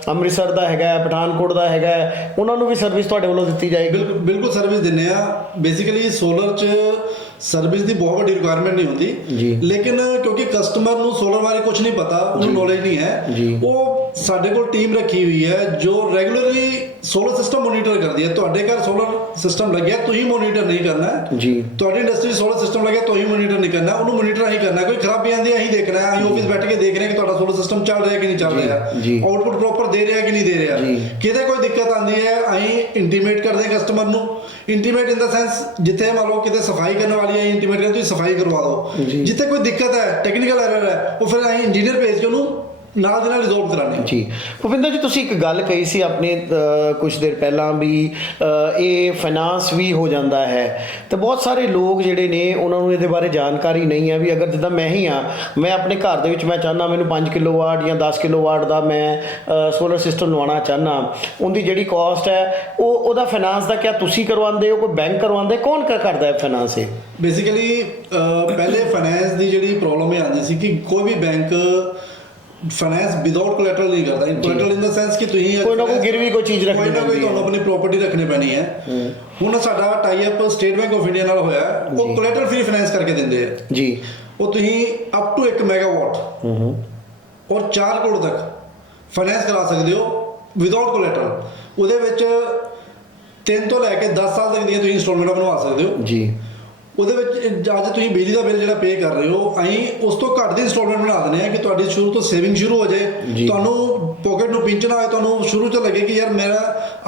ਅੰਮ੍ਰਿਤਸਰ ਦਾ ਹੈਗਾ, ਪਠਾਨਕੋਟ ਦਾ ਹੈਗਾ, ਉਹਨਾਂ ਨੂੰ ਵੀ ਸਰਵਿਸ ਤੁਹਾਡੇ ਵੱਲੋਂ ਦਿੱਤੀ ਜਾਏਗੀ? ਬਿਲਕੁਲ ਸਰਵਿਸ ਦਿੰਦੇ ਆ। ਬੇਸਿਕਲੀ ਸੋਲਰ 'ਚ ਸਰਵਿਸ ਦੀ ਬਹੁਤ ਵੱਡੀ ਰਿਕੁਆਇਰਮੈਂਟ ਨਹੀਂ ਜੀ। ਹੁੰਦੀ, ਲੇਕਿਨ ਕਿਉਂਕਿ ਕਸਟਮਰ ਨੂੰ ਸੋਲਰ ਬਾਰੇ ਕੁਝ ਨਹੀਂ ਪਤਾ, ਉਹਨੂੰ ਨੌਲੇਜ ਨਹੀਂ ਹੈ, ਉਹ ਸਾਡੇ ਕੋਲ ਟੀਮ ਰੱਖੀ ਹੋਈ ਹੈ ਜੋ ਰੈਗੂਲਰਲੀ ਸੋਲਰ ਸਿਸਟਮ ਮੋਨੀਟਰ ਕਰਦੀ ਹੈ। ਤੁਹਾਡੇ ਘਰ ਸੋਲਰ ਸਿਸਟਮ ਲੱਗਿਆ, ਤੁਸੀਂ ਮੋਨੀਟਰ ਨਹੀਂ ਕਰਨਾ ਜੀ। ਤੁਹਾਡੀ ਇੰਡਸਟਰੀ ਸੋਲਰ ਸਿਸਟਮ ਲੱਗਿਆ, ਤੁਸੀਂ ਮੋਨੀਟਰ ਨਹੀਂ ਕਰਨਾ, ਉਹਨੂੰ ਮੋਨੀਟਰ ਅਸੀਂ ਕਰਨਾ। ਕੋਈ ਖਰਾਬੀ ਆਉਂਦੀ ਹੈ ਅਸੀਂ ਦੇਖਣਾ ਹੈ, ਅਸੀਂ ਆਫਿਸ ਬੈਠ ਕੇ ਦੇਖ ਰਹੇ ਹਾਂ ਕਿ ਤੁਹਾਡਾ ਸੋਲਰ ਸਿਸਟਮ ਚੱਲ ਰਿਹਾ ਕਿ ਨਹੀਂ ਚੱਲ ਰਿਹਾ, ਆਊਟਪੁੱਟ ਪ੍ਰੋਪਰ ਦੇ ਰਿਹਾ ਕਿ ਨਹੀਂ ਦੇ ਰਿਹਾ। ਕਿਤੇ ਕੋਈ ਦਿੱਕਤ ਆਉਂਦੀ ਹੈ ਅਸੀਂ ਇੰਟੀਮੇਟ ਕਰਦੇ ਹਾਂ ਕਸਟਮਰ ਨੂੰ। ਇੰਟੀਮੇਟ ਇਨ ਦਾ ਸੈਂਸ ਜਿੱਥੇ ਮੰਨ ਲਓ ਕਿਤੇ ਸਫਾਈ ਕਰਨ ਵਾਲੀ ਹੈ, ਇੰਟੀਮੇਟ ਕਰ ਤੁਸੀਂ ਸਫਾਈ ਕਰਵਾ ਦਿਓ। ਜਿੱਥੇ ਕੋਈ ਦਿੱਕਤ ਹੈ, ਟੈਕਨੀਕਲ ਐਰਰ ਹੈ, ਉਹ ਫਿਰ ਅਸੀਂ ਇੰਜੀਨੀਅਰ ਭੇਜ ਕੇ ਉਹਨੂੰ ਨਾਲ ਦੇ ਨਾਲ ਰਿਜ਼ੋਲਵ ਕਰਾਣੇ। ਜੀ। ਭੁਪਿੰਦਰ ਜੀ, ਤੁਸੀਂ ਇੱਕ ਗੱਲ ਕਹੀ ਸੀ ਆਪਣੇ ਕੁਝ ਦੇਰ ਪਹਿਲਾਂ ਵੀ ਇਹ ਫਾਈਨਾਂਸ ਵੀ ਹੋ ਜਾਂਦਾ ਹੈ ਤੇ ਬਹੁਤ ਸਾਰੇ ਲੋਕ ਜਿਹੜੇ ਨੇ ਉਹਨਾਂ ਨੂੰ ਇਹਦੇ ਬਾਰੇ ਜਾਣਕਾਰੀ ਨਹੀਂ ਹੈ ਵੀ ਅਗਰ ਜਿੱਦਾਂ ਮੈਂ ਹੀ ਹਾਂ, ਮੈਂ ਆਪਣੇ ਘਰ ਦੇ ਵਿੱਚ ਮੈਂ ਚਾਹੁੰਦਾ ਮੈਨੂੰ 5 ਕਿਲੋਵਾਟ ਜਾਂ 10 ਕਿਲੋਵਾਟ ਦਾ ਮੈਂ ਸੋਲਰ ਸਿਸਟਮ ਲਵਾਉਣਾ ਚਾਹੁੰਦਾ, ਉਹਦੀ ਜਿਹੜੀ ਕਾਸਟ ਹੈ ਉਹਦਾ ਫਾਈਨਾਂਸ ਦਾ ਕਿਆ ਤੁਸੀਂ ਕਰਵਾਉਂਦੇ ਹੋ, ਕੋਈ ਬੈਂਕ ਕਰਵਾਉਂਦੇ, ਕੌਣ ਕਰਦਾ ਹੈ ਫਾਈਨਾਂਸ? ਇਹ ਬੇਸਿਕਲੀ ਪਹਿਲੇ ਫਾਈਨਾਂਸ ਦੀ ਜਿਹੜੀ ਪ੍ਰੋਬਲਮ ਇਹ ਆਉਂਦੀ ਸੀ ਕਿ ਕੋਈ ਵੀ ਬੈਂਕ ਫਾਈਨਾਂਸ ਵਿਦਆਊਟ ਕੋਲੈਟਰਲ ਨਹੀਂ ਕਰਦਾ। ਕੋਲੈਟਰਲ ਇਨ ਦਾ ਸੈਂਸ ਕਿ ਤੁਸੀਂ ਕੋਈ ਨਾ ਕੋਈ ਗਿਰਵੀ ਕੋਈ ਚੀਜ਼ ਰੱਖਣੀ ਪੈਂਦੀ ਹੈ, ਕੋਈ ਤੁਹਾਨੂੰ ਆਪਣੀ ਪ੍ਰਾਪਰਟੀ ਰੱਖਣੀ ਪੈਣੀ ਹੈ। ਹੁਣ ਸਾਡਾ tie up state bank of India ਨਾਲ ਹੋਇਆ, ਉਹ ਕੋਲੈਟਰਲ ਫ੍ਰੀ ਫਾਈਨਾਂਸ ਕਰਕੇ ਦਿੰਦੇ ਆ ਜੀ। ਉਹ ਤੁਸੀਂ ਅਪ ਟੂ 1 ਮੈਗਾਵਾਟ ਔਰ 4 ਕਰੋੜ ਤੱਕ ਫਾਈਨਾਂਸ ਕਰਾ ਸਕਦੇ ਹੋ ਵਿਦਆਊਟ ਕੋਲੈਟਰਲ। ਉਹਦੇ ਵਿੱਚ 3 ਤੋਂ ਲੈ ਕੇ 10 ਸਾਲ ਤੱਕ ਦੀਆਂ ਤੁਸੀਂ ਇੰਸਟਾਲਮੈਂਟਾਂ ਬਣਵਾ ਸਕਦੇ ਹੋ ਜੀ। ਉਹਦੇ ਵਿੱਚ ਅੱਜ ਤੁਸੀਂ ਬਿਜਲੀ ਦਾ ਬਿੱਲ ਜਿਹੜਾ ਪੇ ਕਰ ਰਹੇ ਹੋ, ਅਸੀਂ ਉਸ ਤੋਂ ਘੱਟ ਦੀ ਇੰਸਟਾਲਮੈਂਟ ਬਣਾ ਦਿੰਦੇ ਆ ਕਿ ਤੁਹਾਡੀ ਸ਼ੁਰੂ ਤੋਂ ਸੇਵਿੰਗ ਸ਼ੁਰੂ ਹੋ ਜਾਏ, ਤੁਹਾਨੂੰ ਪੋਕਟ ਨੂੰ ਪਿੰਚ ਨਾ ਹੋਏ, ਤੁਹਾਨੂੰ ਸ਼ੁਰੂ ਤੋਂ ਲੱਗੇ ਕਿ ਯਾਰ ਮੇਰਾ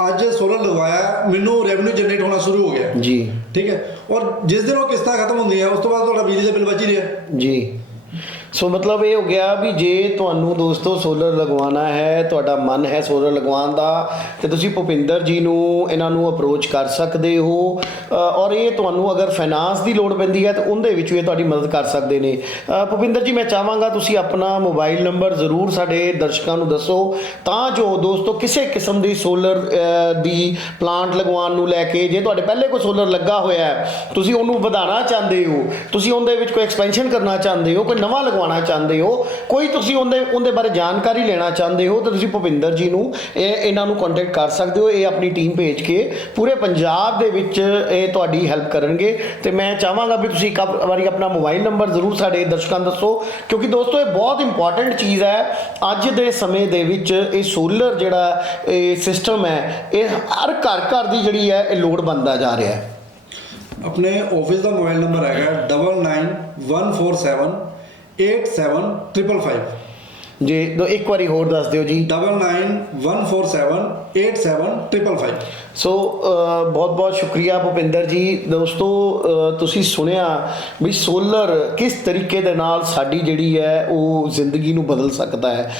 ਅੱਜ ਸੋਲਰ ਲਗਵਾਇਆ, ਮੈਨੂੰ ਰੈਵਨਿਊ ਜਨਰੇਟ ਹੋਣਾ ਸ਼ੁਰੂ ਹੋ ਗਿਆ ਜੀ। ਠੀਕ ਹੈ। ਔਰ ਜਿਸ ਦਿਨ ਉਹ ਕਿਸ਼ਤਾਂ ਖਤਮ ਹੁੰਦੀਆਂ ਉਸ ਤੋਂ ਬਾਅਦ ਤੁਹਾਡਾ ਬਿਜਲੀ ਦਾ ਬਿੱਲ ਬਚ ਹੀ ਰਿਹਾ ਜੀ। ਸੋ ਮਤਲਬ ਇਹ ਹੋ ਗਿਆ ਵੀ ਜੇ ਤੁਹਾਨੂੰ ਦੋਸਤੋ ਸੋਲਰ ਲਗਵਾਉਣਾ ਹੈ, ਤੁਹਾਡਾ ਮਨ ਹੈ ਸੋਲਰ ਲਗਵਾਉਣ ਦਾ, ਤੇ ਤੁਸੀਂ ਭੁਪਿੰਦਰ ਜੀ ਨੂੰ ਇਹਨਾਂ ਨੂੰ ਅਪਰੋਚ ਕਰ ਸਕਦੇ ਹੋ। ਔਰ ਇਹ ਤੁਹਾਨੂੰ ਅਗਰ ਫਾਈਨਾਂਸ ਦੀ ਲੋੜ ਪੈਂਦੀ ਹੈ ਤਾਂ ਉਹਦੇ ਵਿੱਚ ਵੀ ਇਹ ਤੁਹਾਡੀ ਮਦਦ ਕਰ ਸਕਦੇ ਨੇ। ਭੁਪਿੰਦਰ ਜੀ, ਮੈਂ ਚਾਹਾਂਗਾ ਤੁਸੀਂ ਆਪਣਾ ਮੋਬਾਈਲ ਨੰਬਰ ਜ਼ਰੂਰ ਸਾਡੇ ਦਰਸ਼ਕਾਂ ਨੂੰ ਦੱਸੋ, ਤਾਂ ਜੋ ਦੋਸਤੋ ਕਿਸੇ ਕਿਸਮ ਦੀ ਸੋਲਰ ਦੀ ਪਲਾਂਟ ਲਗਵਾਉਣ ਨੂੰ ਲੈ ਕੇ, ਜੇ ਤੁਹਾਡੇ ਪਹਿਲੇ ਕੋਈ ਸੋਲਰ ਲੱਗਾ ਹੋਇਆ ਹੈ, ਤੁਸੀਂ ਉਹਨੂੰ ਵਧਾਉਣਾ ਚਾਹੁੰਦੇ ਹੋ, ਤੁਸੀਂ ਉਹਦੇ ਵਿੱਚ ਕੋਈ ਐਕਸਪੈਂਸ਼ਨ ਕਰਨਾ ਚਾਹੁੰਦੇ ਹੋ, ਕੋਈ ਨਵਾਂ ਲਗਵਾਉਣਾ ਚਾਹੁੰਦੇ ਹੋ, ਕੋਈ ਤੁਸੀਂ ਉਹਦੇ ਬਾਰੇ ਜਾਣਕਾਰੀ ਲੈਣਾ ਚਾਹੁੰਦੇ ਹੋ, ਤਾਂ ਤੁਸੀਂ ਭੁਪਿੰਦਰ ਜੀ ਨੂੰ ਇਹਨਾਂ ਨੂੰ ਕੰਟੈਕਟ ਕਰ ਸਕਦੇ ਹੋ। ਇਹ ਆਪਣੀ ਟੀਮ ਭੇਜ ਕੇ ਪੂਰੇ ਪੰਜਾਬ ਦੇ ਵਿੱਚ ਇਹ ਤੁਹਾਡੀ ਹੈਲਪ ਕਰਨਗੇ। ਤੇ ਮੈਂ ਚਾਹਾਂਗਾ ਵੀ ਤੁਸੀਂ ਇੱਕ ਵਾਰੀ ਆਪਣਾ ਮੋਬਾਈਲ ਨੰਬਰ ਜ਼ਰੂਰ ਸਾਡੇ ਦਰਸ਼ਕਾਂ ਨੂੰ ਦੱਸੋ, ਕਿਉਂਕਿ ਦੋਸਤੋ ਇਹ ਬਹੁਤ ਇੰਪੋਰਟੈਂਟ ਚੀਜ਼ ਹੈ। ਅੱਜ ਦੇ ਸਮੇਂ ਦੇ ਵਿੱਚ ਇਹ ਸੋਲਰ ਜਿਹੜਾ ਇਹ ਸਿਸਟਮ ਹੈ, ਇਹ ਹਰ ਘਰ ਦੀ ਜਿਹੜੀ ਹੈ ਇਹ ਲੋੜ ਬਣਦਾ ਜਾ ਰਿਹਾ ਹੈ। ਆਪਣੇ ਆਫਿਸ ਦਾ ਮੋਬਾਈਲ ਨੰਬਰ ਹੈਗਾ 9914787555। ਜੀ ਇੱਕ ਵਾਰੀ ਹੋਰ ਦੱਸ ਦਿਓ ਜੀ। 9914787555। ਸੋ ਬਹੁਤ ਬਹੁਤ ਸ਼ੁਕਰੀਆ ਭੁਪਿੰਦਰ ਜੀ। ਦੋਸਤੋ ਤੁਸੀਂ ਸੁਣਿਆ ਵੀ ਸੋਲਰ ਕਿਸ ਤਰੀਕੇ ਦੇ ਨਾਲ ਸਾਡੀ ਜਿਹੜੀ ਹੈ ਉਹ ਜ਼ਿੰਦਗੀ ਨੂੰ ਬਦਲ ਸਕਦਾ ਹੈ।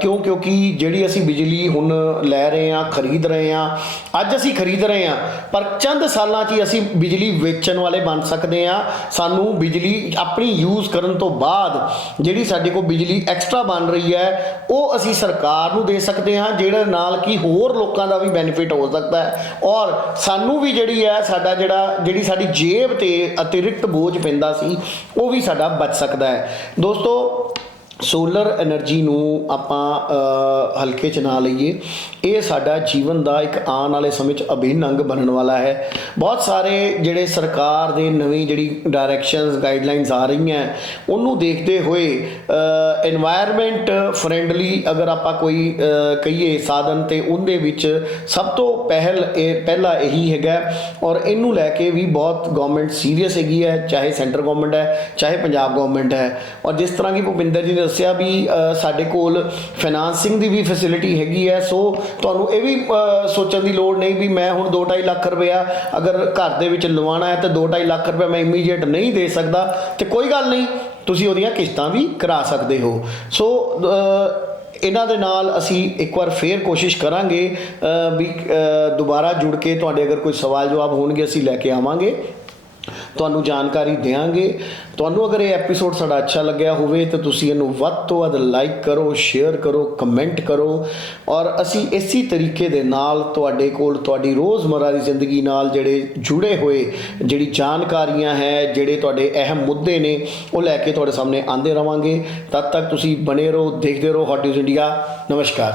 ਕਿਉਂਕਿ ਜਿਹੜੀ ਅਸੀਂ ਬਿਜਲੀ ਹੁਣ ਲੈ ਰਹੇ ਹਾਂ, ਖਰੀਦ ਰਹੇ ਹਾਂ, ਅੱਜ ਅਸੀਂ ਖਰੀਦ ਰਹੇ ਹਾਂ, ਪਰ ਚੰਦ ਸਾਲਾਂ 'ਚ ਹੀ ਅਸੀਂ ਬਿਜਲੀ ਵੇਚਣ ਵਾਲੇ ਬਣ ਸਕਦੇ ਹਾਂ। ਸਾਨੂੰ ਬਿਜਲੀ ਆਪਣੀ ਯੂਜ਼ ਕਰਨ ਤੋਂ ਬਾਅਦ ਜਿਹੜੀ ਸਾਡੇ ਕੋਲ ਬਿਜਲੀ ਐਕਸਟਰਾ ਬਣ ਰਹੀ ਹੈ ਉਹ ਅਸੀਂ ਸਰਕਾਰ ਨੂੰ ਦੇ ਸਕਦੇ ਹਾਂ, ਜਿਹੜੇ ਨਾਲ ਕਿ ਹੋਰ ਲੋਕਾਂ ਦਾ ਵੀ ਬੈਨੀਫਿਟ ਹੋ ਸਕਦਾ ਹੈ। ਔਰ ਸਾਨੂੰ ਵੀ ਜਿਹੜੀ ਹੈ ਸਾਡਾ ਜਿਹੜੀ ਸਾਡੀ ਜੇਬ ਤੇ ਅਤਿਰਿਕਤ ਬੋਝ ਪੈਂਦਾ ਸੀ ਉਹ ਵੀ ਸਾਡਾ ਬਚ ਸਕਦਾ ਹੈ। ਦੋਸਤੋ ਸੋਲਰ ਐਨਰਜੀ ਨੂੰ ਆਪਾਂ ਹਲਕੇ 'ਚ ਨਾ ਲਈਏ, ਇਹ ਸਾਡਾ ਜੀਵਨ ਦਾ ਇੱਕ ਆਉਣ ਵਾਲੇ ਸਮੇਂ 'ਚ ਅਭਿੰਨ ਅੰਗ ਬਣਨ ਵਾਲਾ ਹੈ। ਬਹੁਤ ਸਾਰੇ ਜਿਹੜੇ ਸਰਕਾਰ ਦੇ ਨਵੀਂ ਜਿਹੜੀ ਡਾਇਰੈਕਸ਼ਨਸ ਗਾਈਡਲਾਈਨਸ ਆ ਰਹੀਆਂ ਉਹਨੂੰ ਦੇਖਦੇ ਹੋਏ এনवायरमेंट ਫਰੈਂਡਲੀ ਅਗਰ ਆਪਾਂ ਕੋਈ ਕਹੀਏ ਸਾਧਨ, ਤੇ ਉਹਦੇ ਵਿੱਚ ਸਭ ਤੋਂ ਪਹਿਲਾ ਇਹੀ ਹੈਗਾ। ਔਰ ਇਹਨੂੰ ਲੈ ਕੇ ਵੀ ਬਹੁਤ ਗਵਰਨਮੈਂਟ ਸੀਰੀਅਸ ਹੈਗੀ ਹੈ, ਚਾਹੇ ਸੈਂਟਰ ਗਵਰਨਮੈਂਟ ਹੈ, ਚਾਹੇ ਪੰਜਾਬ ਗਵਰਨਮੈਂਟ ਹੈ। ਔਰ ਜਿਸ ਤਰ੍ਹਾਂ ਕਿ ਭੁਪਿੰਦਰ ਜੀ ਨੇ ਦੱਸਿਆ ਵੀ ਸਾਡੇ ਕੋਲ ਫਾਈਨਾਂਸਿੰਗ ਦੀ ਵੀ ਫੈਸਿਲਿਟੀ ਹੈਗੀ ਹੈ। ਸੋ ਤੁਹਾਨੂੰ ਇਹ ਵੀ ਸੋਚਣ ਦੀ ਲੋੜ ਨਹੀਂ ਵੀ ਮੈਂ ਹੁਣ 2-2.5 ਲੱਖ ਰੁਪਇਆ ਅਗਰ ਘਰ ਦੇ ਵਿੱਚ ਲਵਾਉਣਾ ਹੈ ਤਾਂ 2-2.5 ਲੱਖ ਰੁਪਇਆ ਮੈਂ ਇਮੀਡੀਏਟ ਨਹੀਂ ਦੇ ਸਕਦਾ, ਤੇ ਕੋਈ ਗੱਲ ਨਹੀਂ, ਤੁਸੀਂ ਉਹਦੀਆਂ ਕਿਸ਼ਤਾਂ ਵੀ ਕਰਾ ਸਕਦੇ ਹੋ। ਸੋ ਇਹਨਾਂ ਦੇ ਨਾਲ ਅਸੀਂ ਇੱਕ ਵਾਰ ਫੇਰ ਕੋਸ਼ਿਸ਼ ਕਰਾਂਗੇ ਵੀ ਦੁਬਾਰਾ ਜੁੜ ਕੇ ਤੁਹਾਡੇ ਅਗਰ ਕੋਈ ਸਵਾਲ ਜਵਾਬ ਹੋਣਗੇ ਅਸੀਂ ਲੈ ਕੇ ਆਵਾਂਗੇ, ਤੁਹਾਨੂੰ ਜਾਣਕਾਰੀ ਦੇਵਾਂਗੇ। ਤੁਹਾਨੂੰ ਅਗਰ ਇਹ ਐਪੀਸੋਡ ਸਾਡਾ ਅੱਛਾ ਲੱਗਿਆ ਹੋਵੇ ਤਾਂ ਤੁਸੀਂ ਇਹਨੂੰ ਵੱਧ ਤੋਂ ਵੱਧ ਲਾਈਕ ਕਰੋ, ਸ਼ੇਅਰ ਕਰੋ, ਕਮੈਂਟ ਕਰੋ। ਔਰ ਅਸੀਂ ਇਸੇ ਤਰੀਕੇ ਦੇ ਨਾਲ ਤੁਹਾਡੇ ਕੋਲ ਤੁਹਾਡੀ ਰੋਜ਼ਮਰਰਾ ਦੀ ਜ਼ਿੰਦਗੀ ਨਾਲ ਜਿਹੜੇ ਜੁੜੇ ਹੋਏ ਜਿਹੜੀ ਜਾਣਕਾਰੀਆਂ ਹੈ, ਜਿਹੜੇ ਤੁਹਾਡੇ ਅਹਿਮ ਮੁੱਦੇ ਨੇ, ਉਹ ਲੈ ਕੇ ਤੁਹਾਡੇ ਸਾਹਮਣੇ ਆਉਂਦੇ ਰਵਾਂਗੇ। ਤਦ ਤੱਕ ਤੁਸੀਂ ਬਣੇ ਰਹੋ, ਦੇਖਦੇ ਰਹੋ ਹੌਟ ਨਿਊਜ਼ ਇੰਡੀਆ। ਨਮਸਕਾਰ।